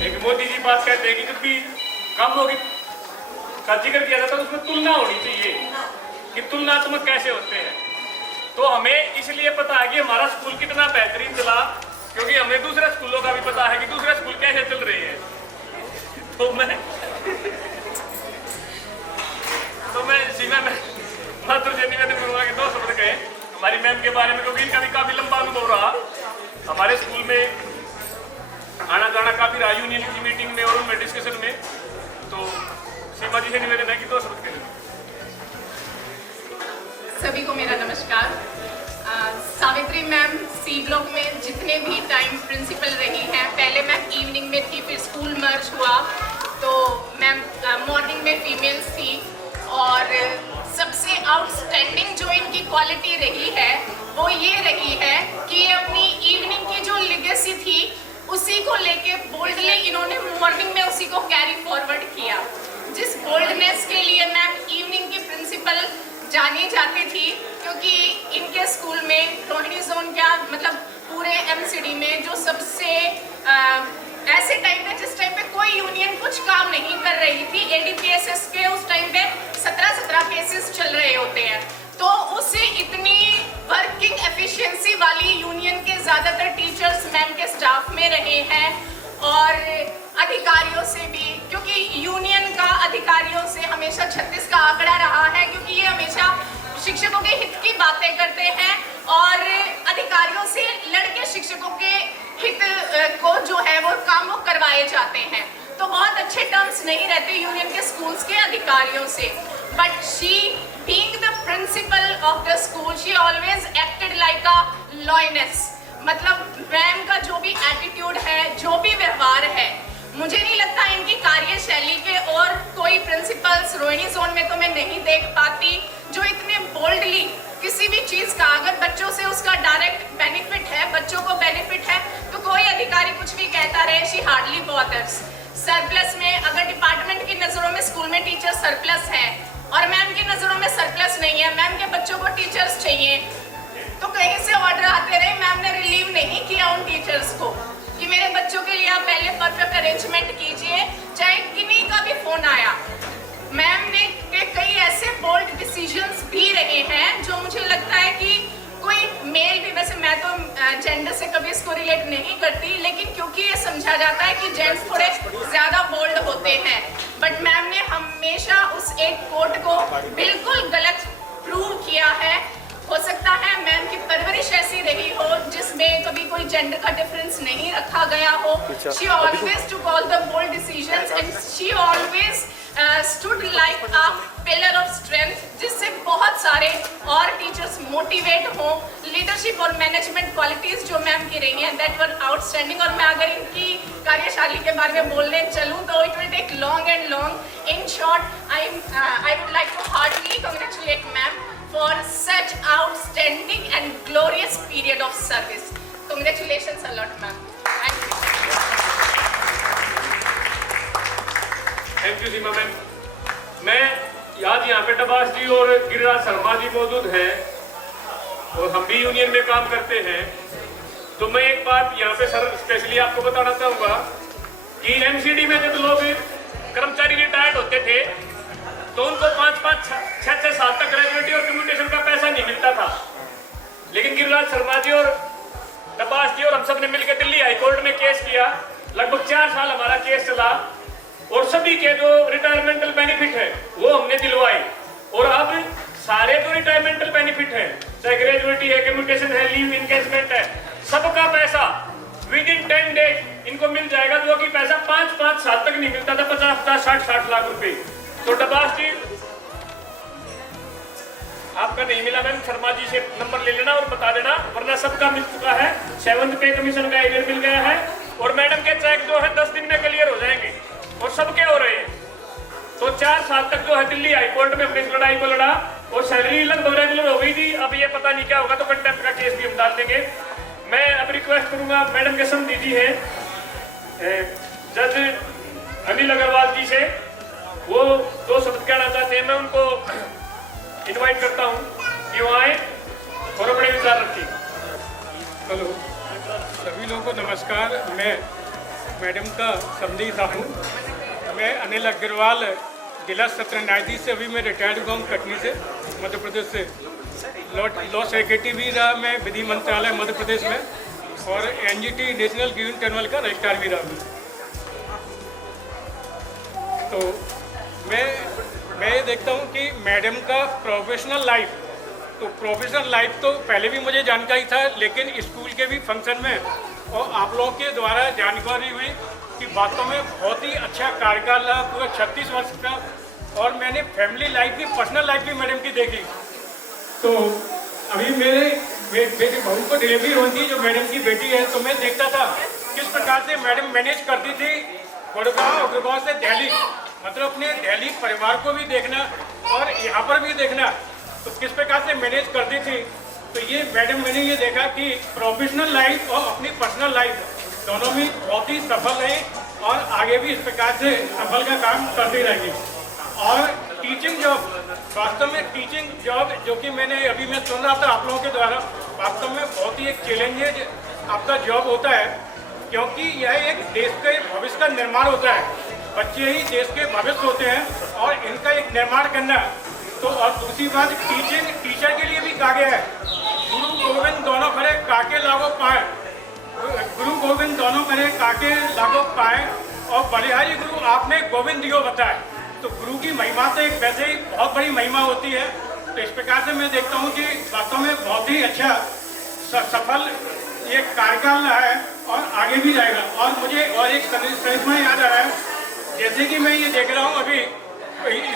एक मोदी जी बात कहते हैं कि जब भी कम होगी का जिक्र किया जाता है उसमें तुलना होनी चाहिए कि तुलनात्मक कैसे होते हैं। तो हमें इसलिए पता है कि हमारा स्कूल कितना बेहतरीन चला, क्योंकि हमें दूसरे स्कूलों का भी पता है कि दूसरे स्कूल कैसे चल रहे हैं। तो मैं सीमा में मात्र निवेदन करूंगा कि 2 शब्द कहें हमारी मैम के बारे में, क्योंकि इनका भी काफी लंबा अनुभव रहा। हमारे स्कूल में आना जाना काफी रहा, यूनियन की मीटिंग में और उनमें डिस्कशन में। तो सीमा जी से निवेदन है कि 2 शब्द कहें। सभी को मेरा नमस्कार। सावित्री मैम C ब्लॉक में जितने भी टाइम प्रिंसिपल रही हैं, पहले मैम इवनिंग में थी, फिर स्कूल मर्ज हुआ तो मैम मॉर्निंग में फीमेल्स थी। और सबसे आउटस्टैंडिंग जो इनकी क्वालिटी रही है वो ये रही है कि अपनी इवनिंग की जो लेगेसी थी उसी को लेके बोल्डली इन्होंने मॉर्निंग में उसी को कैरी फॉरवर्ड किया। जिस बोल्डनेस के लिए मैम इवनिंग की प्रिंसिपल जानी जाती थी, क्योंकि इनके स्कूल में रोहिणी जोन क्या मतलब पूरे MCD में जो सबसे ऐसे टाइम पे जिस टाइम पे कोई यूनियन कुछ काम नहीं कर रही थी, ADPSS के उस टाइम पे 17 केसेस चल रहे होते हैं, तो उससे इतनी वर्किंग एफिशिएंसी वाली यूनियन के ज़्यादातर टीचर्स मैम के स्टाफ में रहे हैं और अधिकारियों से भी, क्योंकि यूनियन का अधिकारियों से हमेशा 36 का आंकड़ा रहा है, क्योंकि ये हमेशा शिक्षकों के हित की बातें करते हैं और अधिकारियों से लड़के शिक्षकों के हित को जो है वो काम वो करवाए जाते हैं। तो बहुत अच्छे टर्म्स नहीं रहते यूनियन के स्कूल्स के अधिकारियों से। But she being the principle of the school, she always acted like a lioness. मतलब मैम का जो भी एटीट्यूड है, जो भी व्यवहार है, मुझे नहीं लगता इनकी कार्यशैली के और कोई प्रिंसिपल्स रोहिणी जोन में तो मैं नहीं देख पाती जो इतने बोल्डली किसी भी चीज का, अगर बच्चों से उसका डायरेक्ट बेनिफिट है, बच्चों को बेनिफिट है, तो कोई अधिकारी कुछ भी कहता रहे, शी हार्डली बॉदर्स। सरप्लस में अगर डिपार्टमेंट की नजरों में स्कूल में टीचर सरप्लस है और मैम की नजरों में सरप्लस नहीं है, मैम के बच्चों को टीचर्स चाहिए, तो कहीं से ऑर्डर आते रहे, मैम ने रिलीव नहीं किया उन टीचर्स को कि मेरे बच्चों के लिए आप पहले परफेक्ट अरेंजमेंट कीजिए, चाहे किन्हीं का भी फोन आया। मैम ने कई ऐसे बोल्ड डिसीजंस भी रहे हैं जो मुझे लगता है कि कोई मेल भी, वैसे मैं तो जेंडर से कभी इसको रिलेट नहीं करती, लेकिन क्योंकि ये समझा जाता है कि जेंट्स थोड़े ज्यादा बोल्ड होते हैं, बट मैम ने हमेशा उस एक कोट को बिल्कुल गलत प्रूव किया है। हो सकता है मैम की परवरिश ऐसी रही हो जिसमें कभी कोई जेंडर का डिफरेंस नहीं रखा गया हो। She always took all the bold decisions and she always stood like a pillar of strength, जिससे बहुत सारे और टीचर्स मोटिवेट हो। लीडरशिप और मैनेजमेंट क्वालिटीज जो मैम की रही हैं दैट वर आउटस्टैंडिंग। और मैं अगर इनकी कार्यशैली के बारे में बोलने चलूँ तो it will take long and long. In short I would like to heartily congratulate ma'am for such outstanding and glorious period of service. Congratulations a lot, ma'am. Thank you. Thank you Seema ma'am. मैं आज यहाँ पे डबास जी और गिरिराज शर्मा जी मौजूद हैं और हम भी यूनियन में काम करते हैं, तो मैं एक बात यहाँ पे सर स्पेशली आपको बताना चाहूँगा कि एमसीडी में जब लोग कर्मचारी रिटायर्ड होते थे तो उनको 5-6 साल तक ग्रेजुएटी और कम्युनिकेशन का पैसा नहीं मिलता था। लेकिन गिरिराज शर्मा जी और डबास जी और हम सब ने मिलकर दिल्ली हाई कोर्ट में केस किया, लगभग 4 साल हमारा केस चला और सभी के जो रिटायरमेंटल बेनिफिट है वो हमने दिलवाए। और अब सारे जो रिटायरमेंटल बेनिफिट है, चाहे ग्रेजुएटी है, कम्युनिकेशन है, लीव इंगेजमेंट है, सबका पैसा विद इन 10 डेज इनको मिल जाएगा, जो कि पैसा 5-5 साल तक नहीं मिलता था, 50-60 लाख रुपए। तो डबास जी आपका नहीं मिला मैम, शर्मा जी से नंबर ले लेना और बता देना, वरना सबका मिल चुका है। 7th पे कमीशन का एरियर मिल गया है और मैडम के चेक जो है 10 दिन में क्लियर हो जाएंगे और सबके हो रहे हैं। तो 4 साल तक जो है दिल्ली हाई कोर्ट में अपनी लड़ाई को लड़ा और सैलरी लगभग रेगुलर हो गई थी। अब ये पता नहीं क्या होगा, तो कंटेम्प्ट का केस भी हम डाल देंगे। मैं अब रिक्वेस्ट करूंगा मैडम के समझी जी है जज अनिल अग्रवाल जी से, वो 2 शब्द कहना चाहते हैं। मैं उनको इनवाइट करता हूं कि वो आए और अपने विचार रखें। हेलो सभी लोगों को नमस्कार। मैं मैडम का समझी साहब हूँ। मैं अनिल अग्रवाल जिला सत्र न्यायाधीश से, अभी मैं रिटायर्ड हुआ हूँ कटनी से, मध्य प्रदेश से। लॉ सेक्रेटरी भी रहा मैं विधि मंत्रालय मध्य प्रदेश में, और एनजीटी नेशनल गिवन ट्रिब्यूनल का रजिस्ट्रार भी रहा हूँ। तो मैं ये देखता हूँ कि मैडम का प्रोफेशनल लाइफ तो पहले भी मुझे जानकारी था, लेकिन स्कूल के भी फंक्शन में और आप लोगों के द्वारा जानकारी हुई कि वास्तव में बहुत ही अच्छा कार्यकाल रहा पूरा 36 वर्ष का। और मैंने फैमिली लाइफ भी, पर्सनल लाइफ भी मैडम की देखी। तो अभी मेरी बहू को डिलीवरी हुई थी, जो मैडम की बेटी है, तो मैं देखता था किस प्रकार से मैडम मैनेज करती थी गुड़गांव और गुड़गांव से दिल्ली, मतलब अपने दिल्ली परिवार को भी देखना और यहाँ पर भी देखना, तो किस प्रकार से मैनेज करती थी। तो ये मैडम मैंने ये देखा कि प्रोफेशनल लाइफ और अपनी पर्सनल लाइफ दोनों भी बहुत ही सफल है और आगे भी इस प्रकार से सफल का काम करती रहेंगी। और टीचिंग जॉब, वास्तव में टीचिंग जॉब जो कि अभी मैं सुन रहा था आप लोगों के द्वारा, वास्तव में बहुत ही एक चैलेंजेज आपका जॉब होता है, क्योंकि यह एक देश के भविष्य का निर्माण होता है। बच्चे ही देश के भविष्य होते हैं और इनका एक निर्माण करना। तो और दूसरी बात, टीचर के लिए भी कहा गया है, गुरु गोविंद काके लागो पाए, गुरु गोविंद दोनों करे काके लागो पाए, और बलिहारी गुरु आपने गोविंद दियो बताए। तो गुरु की महिमा तो एक वैसे ही बहुत बड़ी महिमा होती है। तो इस प्रकार से मैं देखता हूँ कि वास्तव में बहुत ही अच्छा सफल ये कार्यकाल रहा है और आगे भी जाएगा। और मुझे और एक संस्मरण याद आ रहा है, जैसे कि मैं ये देख रहा हूँ अभी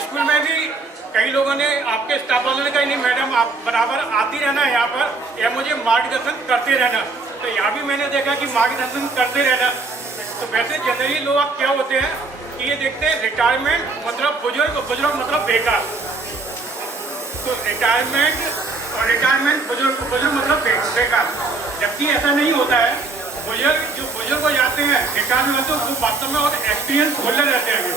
स्कूल में भी कई लोगों ने, आपके स्टाफ वालों ने कहा नहीं मैडम आप बराबर आती रहना है यहाँ पर, या मुझे मार्गदर्शन करते रहना। तो यहाँ भी मैंने देखा कि मार्गदर्शन करते रहना। तो वैसे जनरली लोग अब क्या होते हैं कि ये देखते हैं रिटायरमेंट मतलब बुजुर्ग, बुजुर्ग मतलब बेकार। तो रिटायरमेंट बुजुर्ग, बुजुर्ग मतलब बेकार, जबकि ऐसा नहीं होता है। बुजुर्ग हो जाते हैं रिटायरमेंट तो वो वास्तव में और एक्सपीरियंस होल्डर रहते हैं।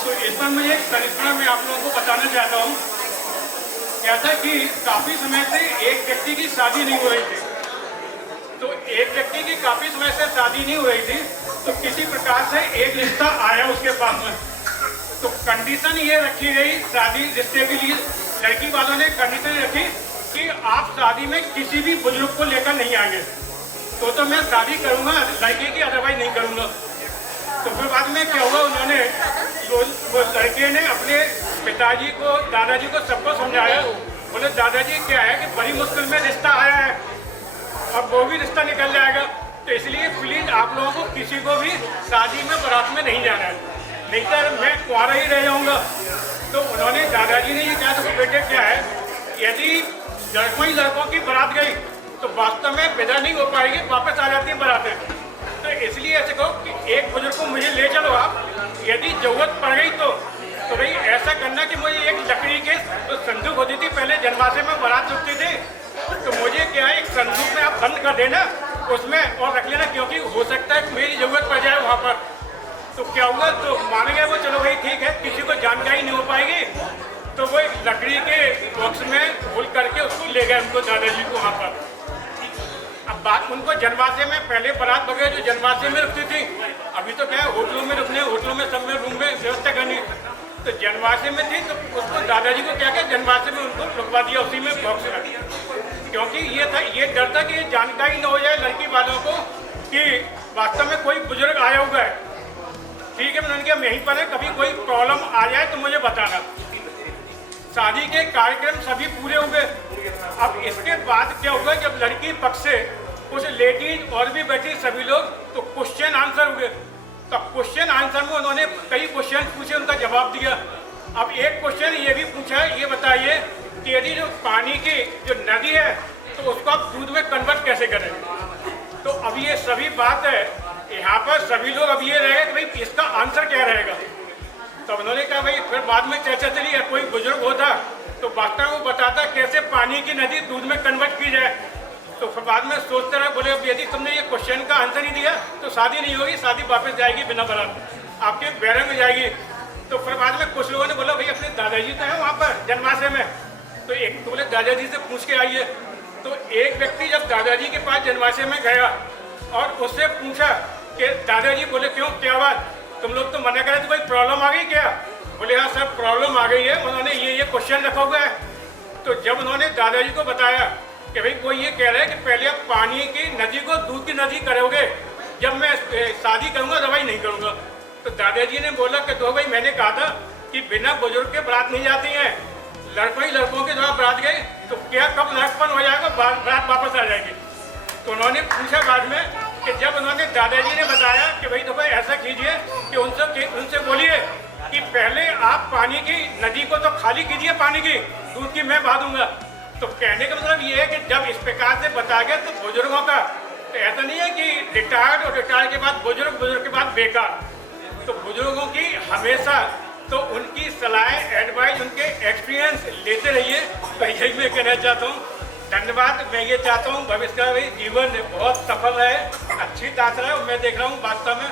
तो इस पर मुझे एक करिश्मा में आप लोगों को बताना चाहता हूँ। क्या था कि काफ़ी समय से एक व्यक्ति की शादी नहीं हो रही थी। तो एक व्यक्ति की काफ़ी समय से शादी नहीं हो रही थी, तो किसी प्रकार से एक रिश्ता आया उसके पास में। तो कंडीशन ये रखी गई शादी रिश्ते के लिए, लड़की वालों ने कंडीशन रखी कि आप शादी में किसी भी बुजुर्ग को लेकर नहीं आएंगे। तो मैं शादी करूँगा लड़के की, अदरवाइज नहीं करूँगा। तो फिर बाद में क्या हुआ, उन्होंने वो लड़के ने अपने पिताजी को, दादाजी को, सबको समझाया। बोले दादाजी क्या है कि बड़ी मुश्किल में रिश्ता आया है, अब वो भी रिश्ता निकल जाएगा, तो इसलिए प्लीज आप लोगों को किसी को भी शादी में बारात में नहीं जाना है, नहीं तो मैं कुंवारा ही रह जाऊंगा। तो उन्होंने, दादाजी ने ये कहा तो बेटे क्या है, यदि लड़कों की बारात गई तो वास्तव में विदा नहीं हो पाएगी, वापस आ जाती है बारातें। तो इसलिए ऐसे कहो कि एक बुजुर्ग को मुझे ले चलो आप, यदि जरूरत पड़ गई तो भाई ऐसा करना कि मुझे एक लकड़ी के तो संदूक होती थी पहले, जनमासे में बारात रुकती थी, तो मुझे क्या है एक संदूक में आप बंद कर देना उसमें और रख लेना, क्योंकि हो सकता है मेरी जरूरत पड़ जाए वहाँ पर। तो क्या हुआ, तो मान गए वो, चलो भाई ठीक है, किसी को जानकारी नहीं हो पाएगी। तो वो एक लकड़ी के बॉक्स में खोल करके उसको ले गए उनको, दादाजी को वहाँ पर। अब बात उनको जनवासे में, पहले बारात वगैरह जो जनवासे में रुकती थी, अभी तो क्या है होटलों में रुकने, होटलों में सब में रूम में व्यवस्था करनी। तो जनवासे में थी तो उसको दादाजी को क्या किया, जनवासे में उनको रुकवा दिया, उसी में बॉक्स रख दिया। क्योंकि ये डर था कि ये जानकारी न हो जाए लड़की वालों को कि वास्तव में कोई बुजुर्ग आया हुआ है। ठीक है, मैंने कहा यहीं पर है, कभी कोई प्रॉब्लम आ जाए तो मुझे बताना। शादी के कार्यक्रम सभी पूरे हुए। अब इसके बाद क्या हुआ, जब लड़की पक्ष से कुछ लेडीज और भी बैठी सभी लोग, तो क्वेश्चन आंसर हुए। तो क्वेश्चन आंसर में उन्होंने कई क्वेश्चन पूछे, उनका जवाब दिया। अब एक क्वेश्चन ये भी पूछा, ये बताइए कि यदि जो पानी की जो नदी है तो उसको आप दूध में कन्वर्ट कैसे करें। तो अब ये सभी बात है, यहाँ पर सभी लोग अब ये रहे कि भाई इसका आंसर क्या रहेगा। तो उन्होंने कहा भाई, फिर बाद में चर्चा चली, कोई बुजुर्ग होता तो वास्तव में वो बताता कैसे पानी की नदी दूध में कन्वर्ट की जाए। तो फिर बाद में सोचते रहे, बोले अब यदि तुमने ये क्वेश्चन का आंसर नहीं दिया तो शादी नहीं होगी, शादी वापस जाएगी बिना बारात, आपके बैरंग में जाएगी। तो फिर बाद में कुछ लोगों ने बोला भाई अपने दादाजी तो है वहाँ पर जनमासे में, तो एक तो बोले दादाजी से पूछ के आइए। तो एक व्यक्ति जब दादाजी के पास जनमासे में गया और उससे पूछा कि दादाजी, बोले क्यों, क्या बात, तुम लोग तो मना करे तो कोई प्रॉब्लम आ गई क्या। बोले हाँ सर प्रॉब्लम आ गई है, उन्होंने ये क्वेश्चन रखा हुआ है। तो जब उन्होंने दादाजी को बताया कि भाई कोई ये कह रहा है कि पहले आप पानी की नदी को दूध की नदी करोगे, जब मैं शादी करूँगा दवाई नहीं करूँगा। तो दादाजी ने बोला कि तो भाई मैंने कहा था कि बिना बुजुर्ग के बारात नहीं जाती हैं, लड़कों ही लड़कों के द्वारा बारात गए तो क्या कब लड़कपन हो जाएगा, बारात वापस आ जाएगी। तो उन्होंने पूछा बाद में कि जब उन्होंने, दादाजी ने बताया कि भाई देखो ऐसा कीजिए कि उनसे बोलिए कि पहले आप पानी की नदी को तो खाली कीजिए, पानी की, दूध की मैं बहा दूंगा। तो कहने का मतलब ये है कि जब इस प्रकार से बता गया तो बुजुर्गों का, तो ऐसा नहीं है कि रिटायर्ड और रिटायर्ड के बाद बुजुर्ग, बुजुर्ग के बाद बेकार। तो बुजुर्गों की हमेशा तो उनकी सलाह, एडवाइस, उनके एक्सपीरियंस लेते रहिए। तो यही मैं कहना चाहता हूँ। धन्यवाद। मैं ये चाहता हूँ भविष्य का भी जीवन बहुत सफल है, अच्छी यात्रा है। मैं देख रहा हूँ वास्तव में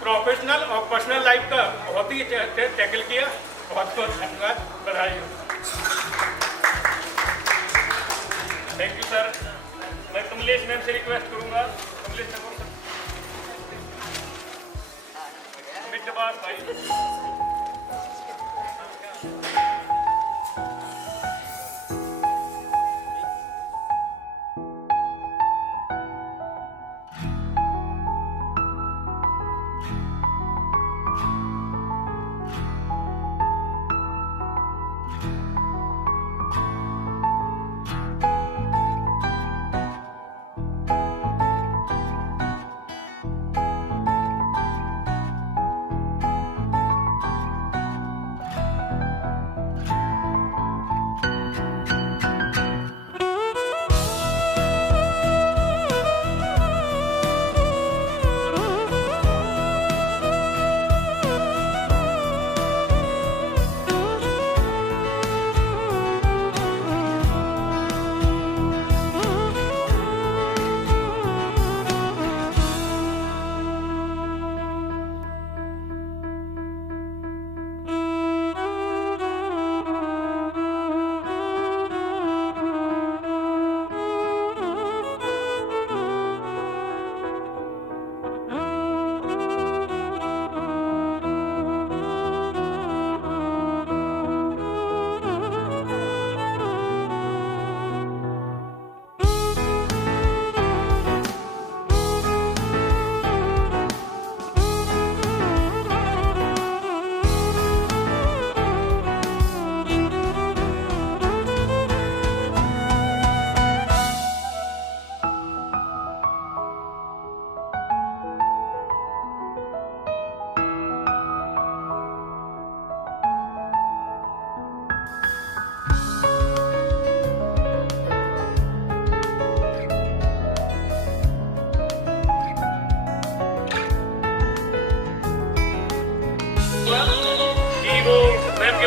प्रोफेशनल और पर्सनल लाइफ का बहुत ही टैकल किया। बहुत बहुत धन्यवाद, बधाई। Thank you sir. मैं कमलेश मैम से रिक्वेस्ट करूंगा, कमलेश मैम मित्रबाज भाई।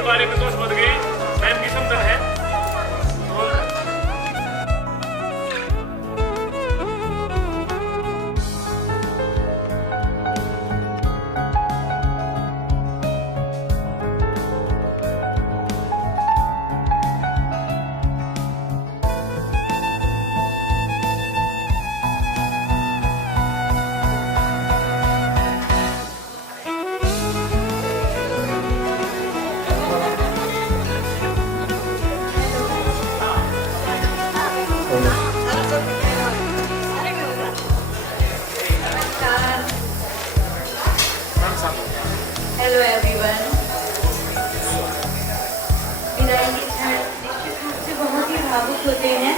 बारे में तो समझ गए मैम की समझन है। Hello everyone. विदाई के क्षण निश्चित रूप से बहुत ही भावुक होते हैं।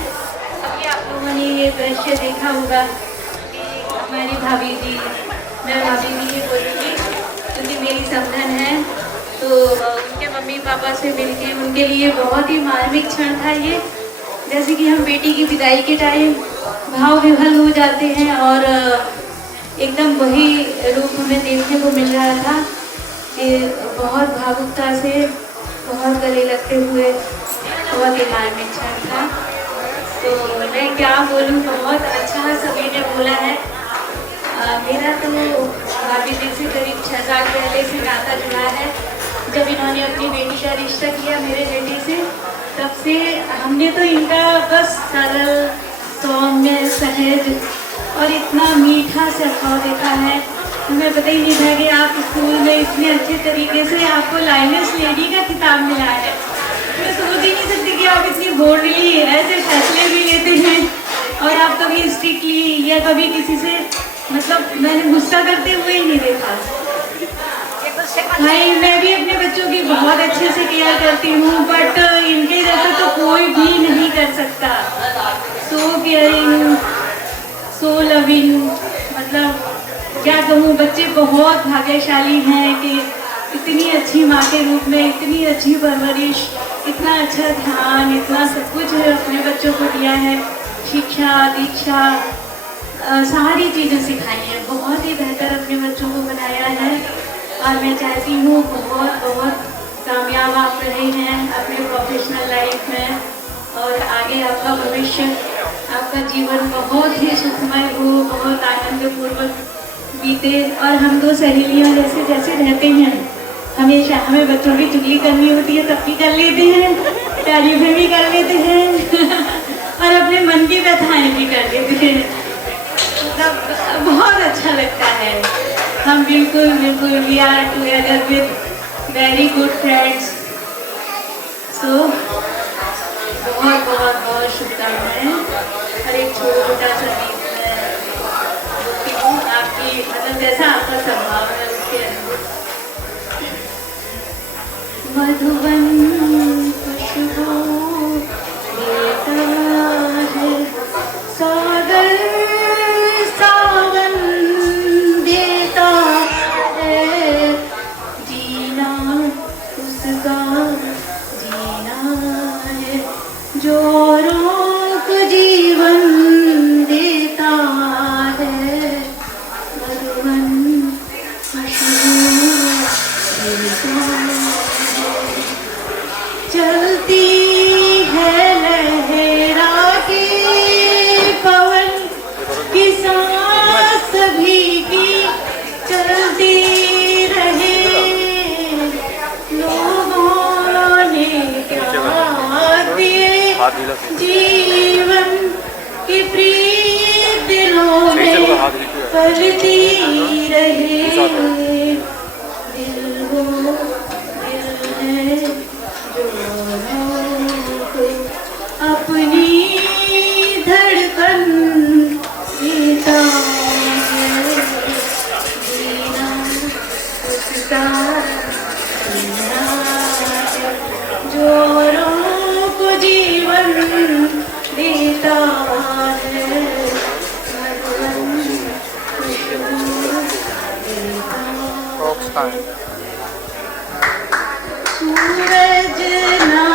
अभी आप लोगों ने ये दृश्य देखा होगा कि हमारी भाभी जी, मैं भाभी जी ये बोलूँगी क्योंकि मेरी समधन है, तो उनके मम्मी पापा से मिलके उनके लिए बहुत ही मार्मिक क्षण था ये। जैसे कि हम बेटी की विदाई के टाइम भाव विभल हो जाते हैं और एकदम वही रूप हमें देखने को मिल रहा था कि बहुत भावुकता से, बहुत गले लगते हुए, बहुत ही मार्मिक क्षण था। तो मैं क्या बोलूँ, बहुत अच्छा सभी ने बोला है। मेरा तो भाभी जी से करीब 6 साल पहले से नाता जुड़ा है। जब इन्होंने अपनी बेटी का रिश्ता किया मेरे बेटे से, तब से हमने तो इनका बस सरल, सौम्य, सहज और इतना मीठा स्वभाव देखा है। हमें पता ही नहीं था कि आप स्कूल में इतने अच्छे तरीके से आपको लाइनेस लेडी का खिताब मिला है। मैं सोच ही नहीं सकती कि आप इतनी बोल्डली ऐसे फैसले भी लेते हैं और आप कभी स्ट्रिक्टली या कभी किसी से, मतलब मैंने गुस्सा करते हुए ही नहीं देखा। भाई मैं भी अपने बच्चों की बहुत अच्छे से केयर करती हूँ, बट इनके जैसा तो कोई भी नहीं कर सकता। सो केयरिंग, सो लविंग, मतलब क्या कहूँ, बच्चे बहुत भाग्यशाली हैं कि इतनी अच्छी माँ के रूप में इतनी अच्छी परवरिश, इतना अच्छा ध्यान, इतना सब कुछ अपने बच्चों को दिया है। शिक्षा, दीक्षा, सारी चीज़ें सिखाई हैं, बहुत ही बेहतर अपने बच्चों को बनाया है। और मैं चाहती हूँ बहुत बहुत कामयाब आप रहे हैं अपने प्रोफेशनल लाइफ में, और आगे आपका भविष्य, आपका जीवन बहुत ही सुखमय हो, बहुत आनंदपूर्वक बीते। और हम दो सहेलियाँ जैसे जैसे रहते हैं, हमेशा हमें बच्चों की चुगली करनी होती है तब भी कर लेते हैं, तारीफें भी कर लेते हैं और अपने मन की व्यथाएं भी कर लेते हैं। मतलब बहुत अच्छा लगता है। हम बिल्कुल बिल्कुल we are together with very good friends. So बहुत बहुत बहुत शुभकामनाएं। और एक छोटा सा गीत मैं हूँ आपकी, मतलब जैसा आपका स्वभाव है उसके अनुरूप। मधुबन खुशबू देता है, सागर सावन देता है, जीना उसका जीना है, जो रोक जीवन देता है। मधुबन खुशबू देता है, चलती है लहरा के पवन की सांस सभी की चलती रहे। लोगों ने क्या दिए जीवन की प्रीत दिलों में पलती रहे। दिल वो दिल है जो को अपनी धड़कन देता है, जीना उसका जीना है, जो को जीवन देता है। भगवान खुशबू देता है। सूरज ना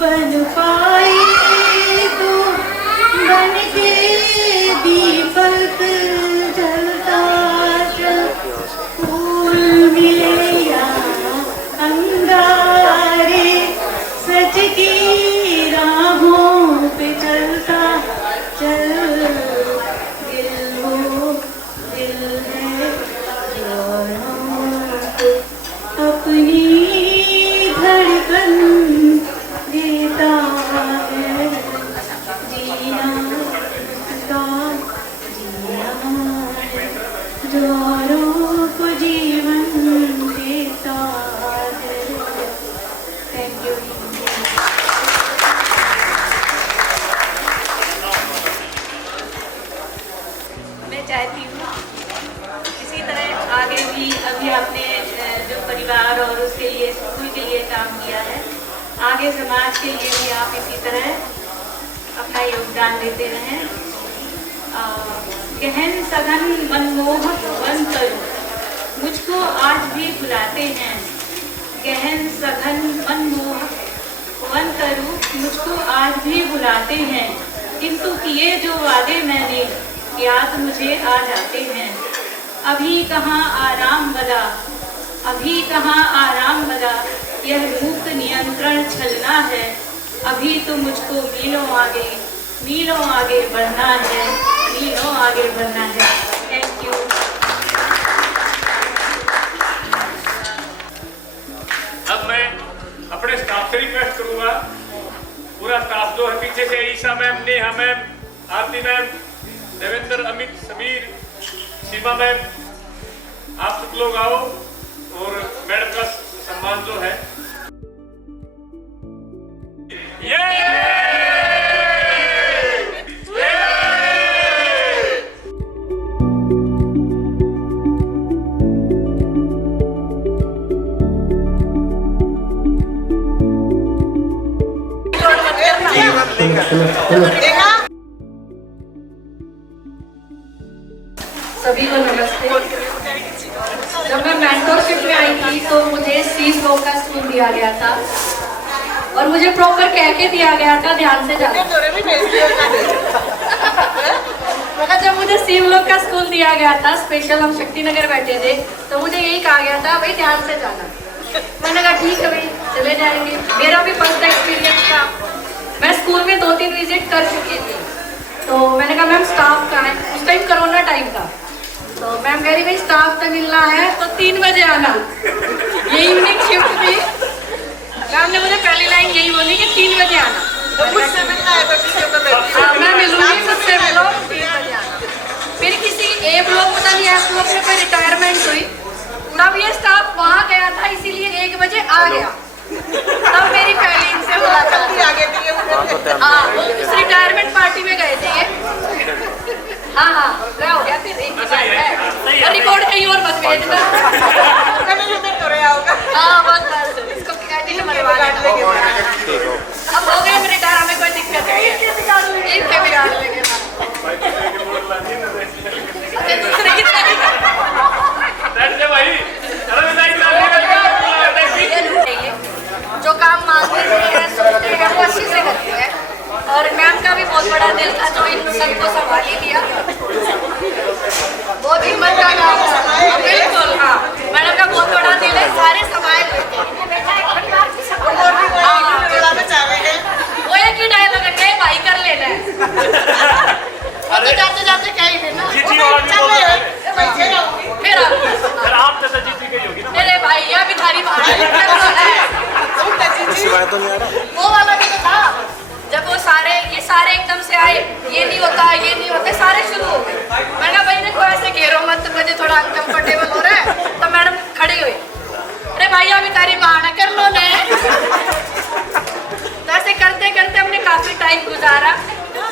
बन पाए तो बन के दीपक जलता चल, फूल मिले या अंगार के लिए भी आप इसी तरह अपना योगदान देते रहें। गहन सघन मनमोहक वन तरु मुझको आज भी बुलाते हैं। गहन सघन मनमोहक वन तरु मुझको आज भी बुलाते हैं, किंतु किए जो वादे मैंने याद मुझे आ जाते हैं। अभी कहाँ आराम बला, अभी कहाँ आराम बला, यह रूप नियंत्रण छलना है। अभी तो मुझको मीलों आगे बढ़ना है, मीलों आगे बढ़ना है। Thank you. अब मैं अपने स्टाफ से रिक्वेस्ट करूंगा, पूरा स्टाफ जो है पीछे से, ईशा मैम, नेहा मैम, आरती मैम, देवेंद्र, अमित, समीर, सीमा मैम, आप सब लोग आओ और मैडम का सम्मान जो है सभी को नमस्ते। जब मैं मेंटरशिप में आई थी तो मुझे सी ब्लॉक का स्कूल दिया गया था और मुझे प्रॉपर कह के दिया गया था ध्यान से जाना। मगर जब मुझे सी ब्लॉक का स्कूल दिया गया था, स्पेशल हम शक्ति नगर बैठे थे, तो मुझे यही कहा गया था भाई ध्यान से जाना। मैंने कहा ठीक है भाई चले जाएंगे। मेरा भी फर्स्ट एक्सपीरियंस था। मैं स्कूल में 2-3 विजिट कर चुकी थी, तो मैंने कहा मैम स्टाफ कहाँ है। उस टाइम कोरोना टाइम था, तो मैम कह रही भाई स्टाफ से मिलना है तो 3 बजे आना। ये इवनिंग शिफ्ट थी। मैम ने मुझे पहली लाइन यही बोली कि 3 बजे आना। तो मुझसे मिलना है तो ठीक है मैं मिलूंगी, मुझसे मिलो 3 बजे आना। फिर किसी ए ब्लॉक पता नहीं एफ ब्लॉक में कोई रिटायरमेंट हुई, तब ये स्टाफ वहाँ गया था, इसीलिए 1 बजे आ गया। तब मेरी पहली इनसे मुलाकात आगे थी। हाँ, वो इस रिटायरमेंट पार्टी में गए थे ये। हाँ क्या हो गया फिर एक रिकॉर्ड कहीं और मत भेजना। हाँ बस इसको एडिट मरवा लेंगे। अब हो गए रिटायर, हमें कोई दिक्कत नहीं है। इनके बिगाड़ लेंगे। दूसरे की जो काम मांगते हैं सोचते हैं वो अच्छे से करते हैं। और मैम का भी बहुत बड़ा दिल था जो इन सबको संभाल ही लिया। बहुत हिम्मत का काम था। बिल्कुल हाँ, मैडम का बहुत बड़ा दिल है, सारे संभाल लेते हैं। वो एक ही डायलॉग है भाई कर लेना है। तो जाते जाते क्या ही देना फिर आप तो जीती गई होगी ना। मेरे भाई या भिखारी वो वाला भी तो था। जब वो ये सारे एकदम से आए, ये नहीं होता ये नहीं होता, सारे शुरू हो गए। मैंने कहा भाई देखो ऐसे घेरो मत, मुझे थोड़ा अनकंफर्टेबल हो रहा है। तो मैडम खड़ी हुई, अरे भाई अभी तारी बहाना कर लो ने। तो ऐसे करते करते हमने काफी टाइम गुजारा।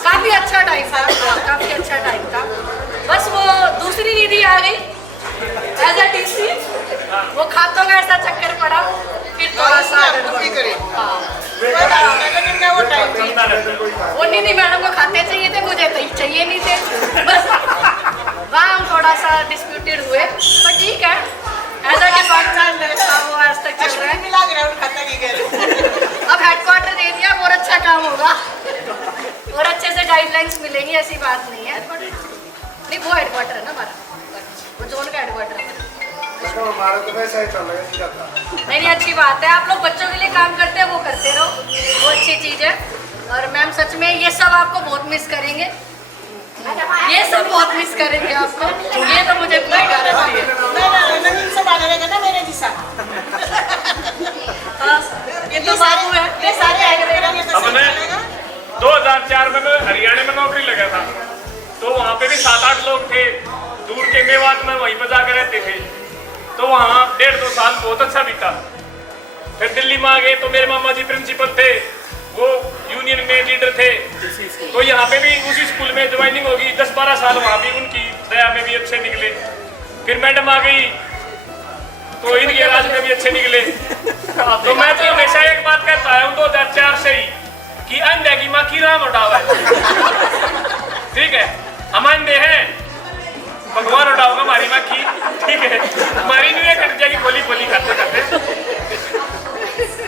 काफी अच्छा टाइम था, काफी अच्छा टाइम था। बस वो दूसरी दीदी आ गई एज अ टीसी, वो खातों का ऐसा चक्कर पड़ा, फिर थोड़ा सा वो नहीं मैडम को खाते चाहिए थे, मुझे तो चाहिए नहीं थे। बस वहाँ हम थोड़ा सा डिस्प्यूटेड हुए, पर ठीक है एज अ डिपार्टमेंट वो आज तक चल रहा है। अब हेडक्वार्टर दे दिया, और अच्छा काम होगा और अच्छे से गाइडलाइंस मिलेंगी, ऐसी बात नहीं है। नहीं वो हेडक्वार्टर है ना हमारा, वो जोन का हेडक्वार्टर है। हमारा तो वैसा ही चल रहा है। नहीं अच्छी बात है, आप लोग बच्चों के लिए काम करते हैं वो करते रहो, वो अच्छी चीज़ है। और मैम सच में ये सब आपको बहुत मिस करेंगे, ये सब बहुत मिस करेंगे आपको, ये तो मुझे पूरी गारंटी है। ये तो बाबू है, ये सारे आएंगे। हमने 2004 में मैं हरियाणा में नौकरी लगा था, तो वहाँ पे भी 7-8 लोग थे दूर के। मेवात में वहीं पर जाकर रहते थे, तो वहाँ 1.5-2 साल बहुत अच्छा बीता। फिर दिल्ली में आ गए तो मेरे मामा जी प्रिंसिपल थे, वो यूनियन में लीडर थे, तो यहाँ पे भी उसी स्कूल में ज्वाइनिंग होगी। 10-12 साल वहाँ भी उनकी दया में भी अच्छे निकले। फिर मैडम आ गई तो इनके राज में भी अच्छे निकले। तो मैं तो हमेशा एक बात कहता हूँ 2004 से ही कि अंडे की माँ की राम उठावा है। ठीक है, हम अंडे हैं, भगवान उठाओगा हमारी माँ की। ठीक है, हमारी नहीं कट जाएगी बोली बोली करते करते।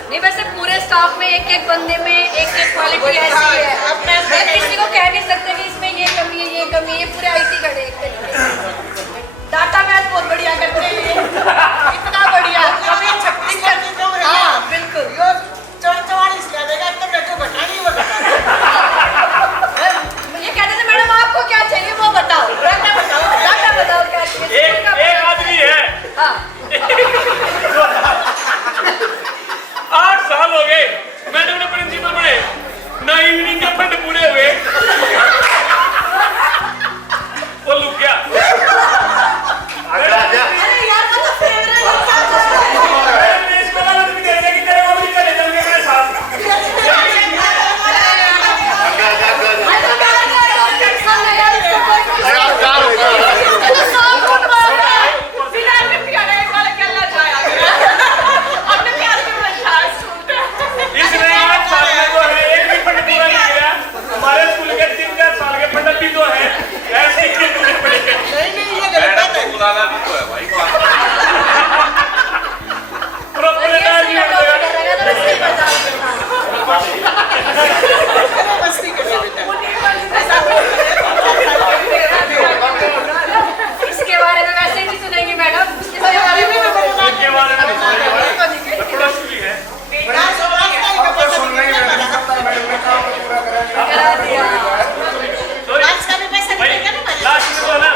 नहीं वैसे पूरे स्टाफ में एक एक बंदे में एक एक क्वालिटी ऐसी है, मैं किसी को कह नहीं सकते कि इसमें ये कमी है ये कमी है, पूरे ऐसी खड़े एक तरीके से। डाटा मैथ बहुत बढ़िया करते हैं, इतना बढ़िया। कभी 36 करके तो हाँ बिल्कुल, यो 44 ले देगा तो बेटो बता नहीं ये कहते थे मैडम आपको क्या चाहिए वो बताओ, डाटा बताओ क्या चाहिए। एक आदमी है, हाँ 8 साल हो गए मैडम ने प्रिंसिपल बने ना, इवनिंग के फंड पूरे हुए, वो लुक गया। अरे यार वो तो फेवरेट मैंने इसको वाला भी दे दिया कि तेरे को भी चले जाओगे मेरे साथ। इसने 8 साल में जो है एक भी फंड पूरा नहीं किया। हमारे स्कूल के 3-4 साल के फंड भी जो है ऐसे ही पूरे पड़े। मैडम को बुलाना भी तो है भाई। प्रोप्राइटर नहीं मस्ती कर इसके बारे में वैसे ही नहीं सुनेंगे मैडम, इसके बारे में इसके बारे में नहीं पड़ोस भी है। करा दिया। लास्ट में तो ना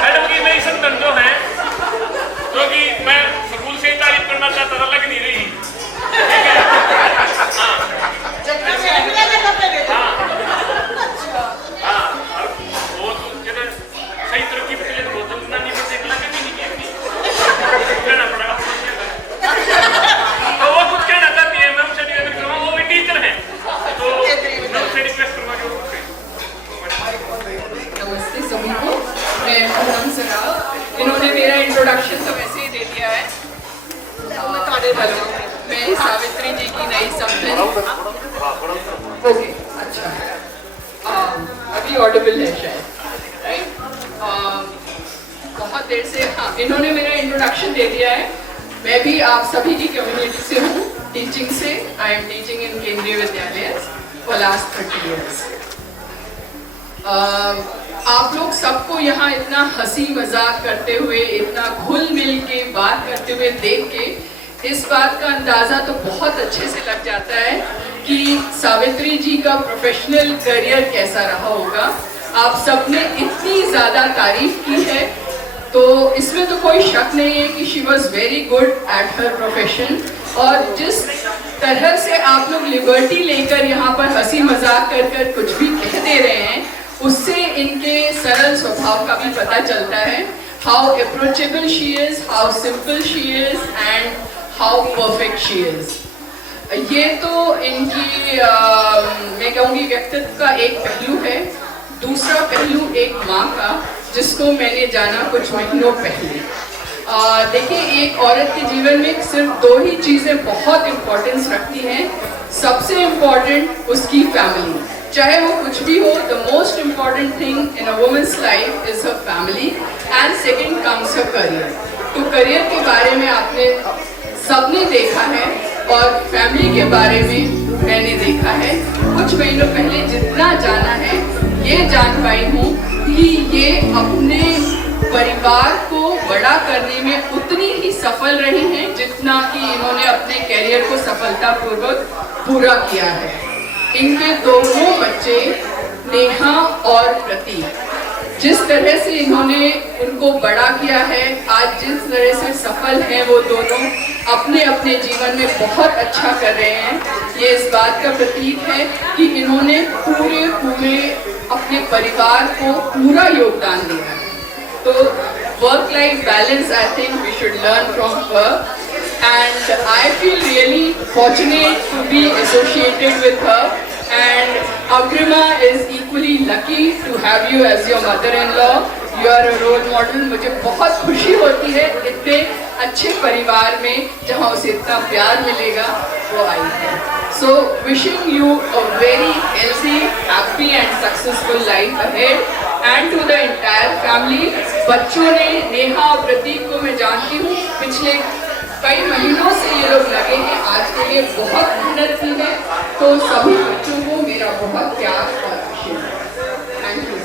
मैडम की नई संगठन जो है, जो कि मैं स्कूल से ही तारीफ करना चाहता था, लग नहीं रही। ठीक है, हाँ, वो तो सही तरक्की पे चले तो जल्दी नहीं बस एक लगे नहीं कहना पड़ेगा। तो वो कुछ कहना चाहती है, मैं उनसे निवेदन करूँगा, वो भी टीचर हैं, तो मैं उनसे रिक्वेस्ट करूँगा कि वो कुछ कहें। नमस्ते सभी को, मैं पूनम सराव। इन्होंने मेरा इंट्रोडक्शन तो वैसे ही दे दिया है, तो मैं ताने वाला हूँ। मैं सावित्री जी की नई समझन। ओके अच्छा, अभी ऑडिबल है शायद, राइट? बहुत देर से, हाँ इन्होंने मेरा इंट्रोडक्शन दे दिया है। मैं भी आप सभी की कम्युनिटी से हूँ, टीचिंग से। आई एम टीचिंग इन केंद्रीय विद्यालय फॉर लास्ट 30 years। आप लोग सबको यहाँ इतना हंसी मजाक करते हुए, इतना घुल मिल के बात करते हुए देख के इस बात का अंदाज़ा तो बहुत अच्छे से लग जाता है कि सावित्री जी का प्रोफेशनल करियर कैसा रहा होगा। आप सबने इतनी ज़्यादा तारीफ की है, तो इसमें तो कोई शक नहीं है कि she was very good at her profession. और जिस तरह से आप लोग लिबर्टी लेकर यहाँ पर हंसी मजाक कर कुछ भी कह दे रहे हैं, उससे इनके सरल स्वभाव का भी पता चलता है। How approachable she is, how simple she is and how perfect she is. ये तो इनकी मैं कहूँगी व्यक्तित्व का एक पहलू है। दूसरा पहलू एक माँ का, जिसको मैंने जाना कुछ महीनों पहले। देखिए, एक औरत के जीवन में सिर्फ 2 ही चीज़ें बहुत इम्पोर्टेंस रखती हैं। सबसे इम्पोर्टेंट उसकी फैमिली, चाहे वो कुछ भी हो। The most important thing in a women's life is her family and second comes her career. तो करियर के बारे में आपने सबने देखा है और फैमिली के बारे में मैंने देखा है। कुछ महीनों पहले जितना जाना है, ये जान पाई हूँ कि ये अपने परिवार को बड़ा करने में उतनी ही सफल रही हैं जितना कि इन्होंने अपने करियर को सफलतापूर्वक पूरा किया है। इनके दोनों बच्चे नेहा और प्रतीक, जिस तरह से इन्होंने उनको बड़ा किया है, आज जिस तरह से सफल हैं वो दोनों, अपने अपने जीवन में बहुत अच्छा कर रहे हैं। ये इस बात का प्रतीक है कि इन्होंने पूरे अपने परिवार को पूरा योगदान दिया है। तो work life balance, I think we should learn from her, and I feel really fortunate to be associated with her, and Agrima is equally lucky to have you as your mother-in-law. You are a role model. मुझे बहुत खुशी होती है इतने अच्छे परिवार में जहाँ उसे इतना प्यार मिलेगा वो आई है। So wishing you a very healthy, happy and successful life ahead and to the entire family. बच्चों ने, नेहा और प्रतीक को मैं जानती हूँ, पिछले कई महीनों से ये लोग लगे हैं, आज के लिए बहुत मेहनत की है। तो सभी बच्चों को मेरा बहुत प्यार और आशीर्वाद। Thank you.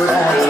उड़ाए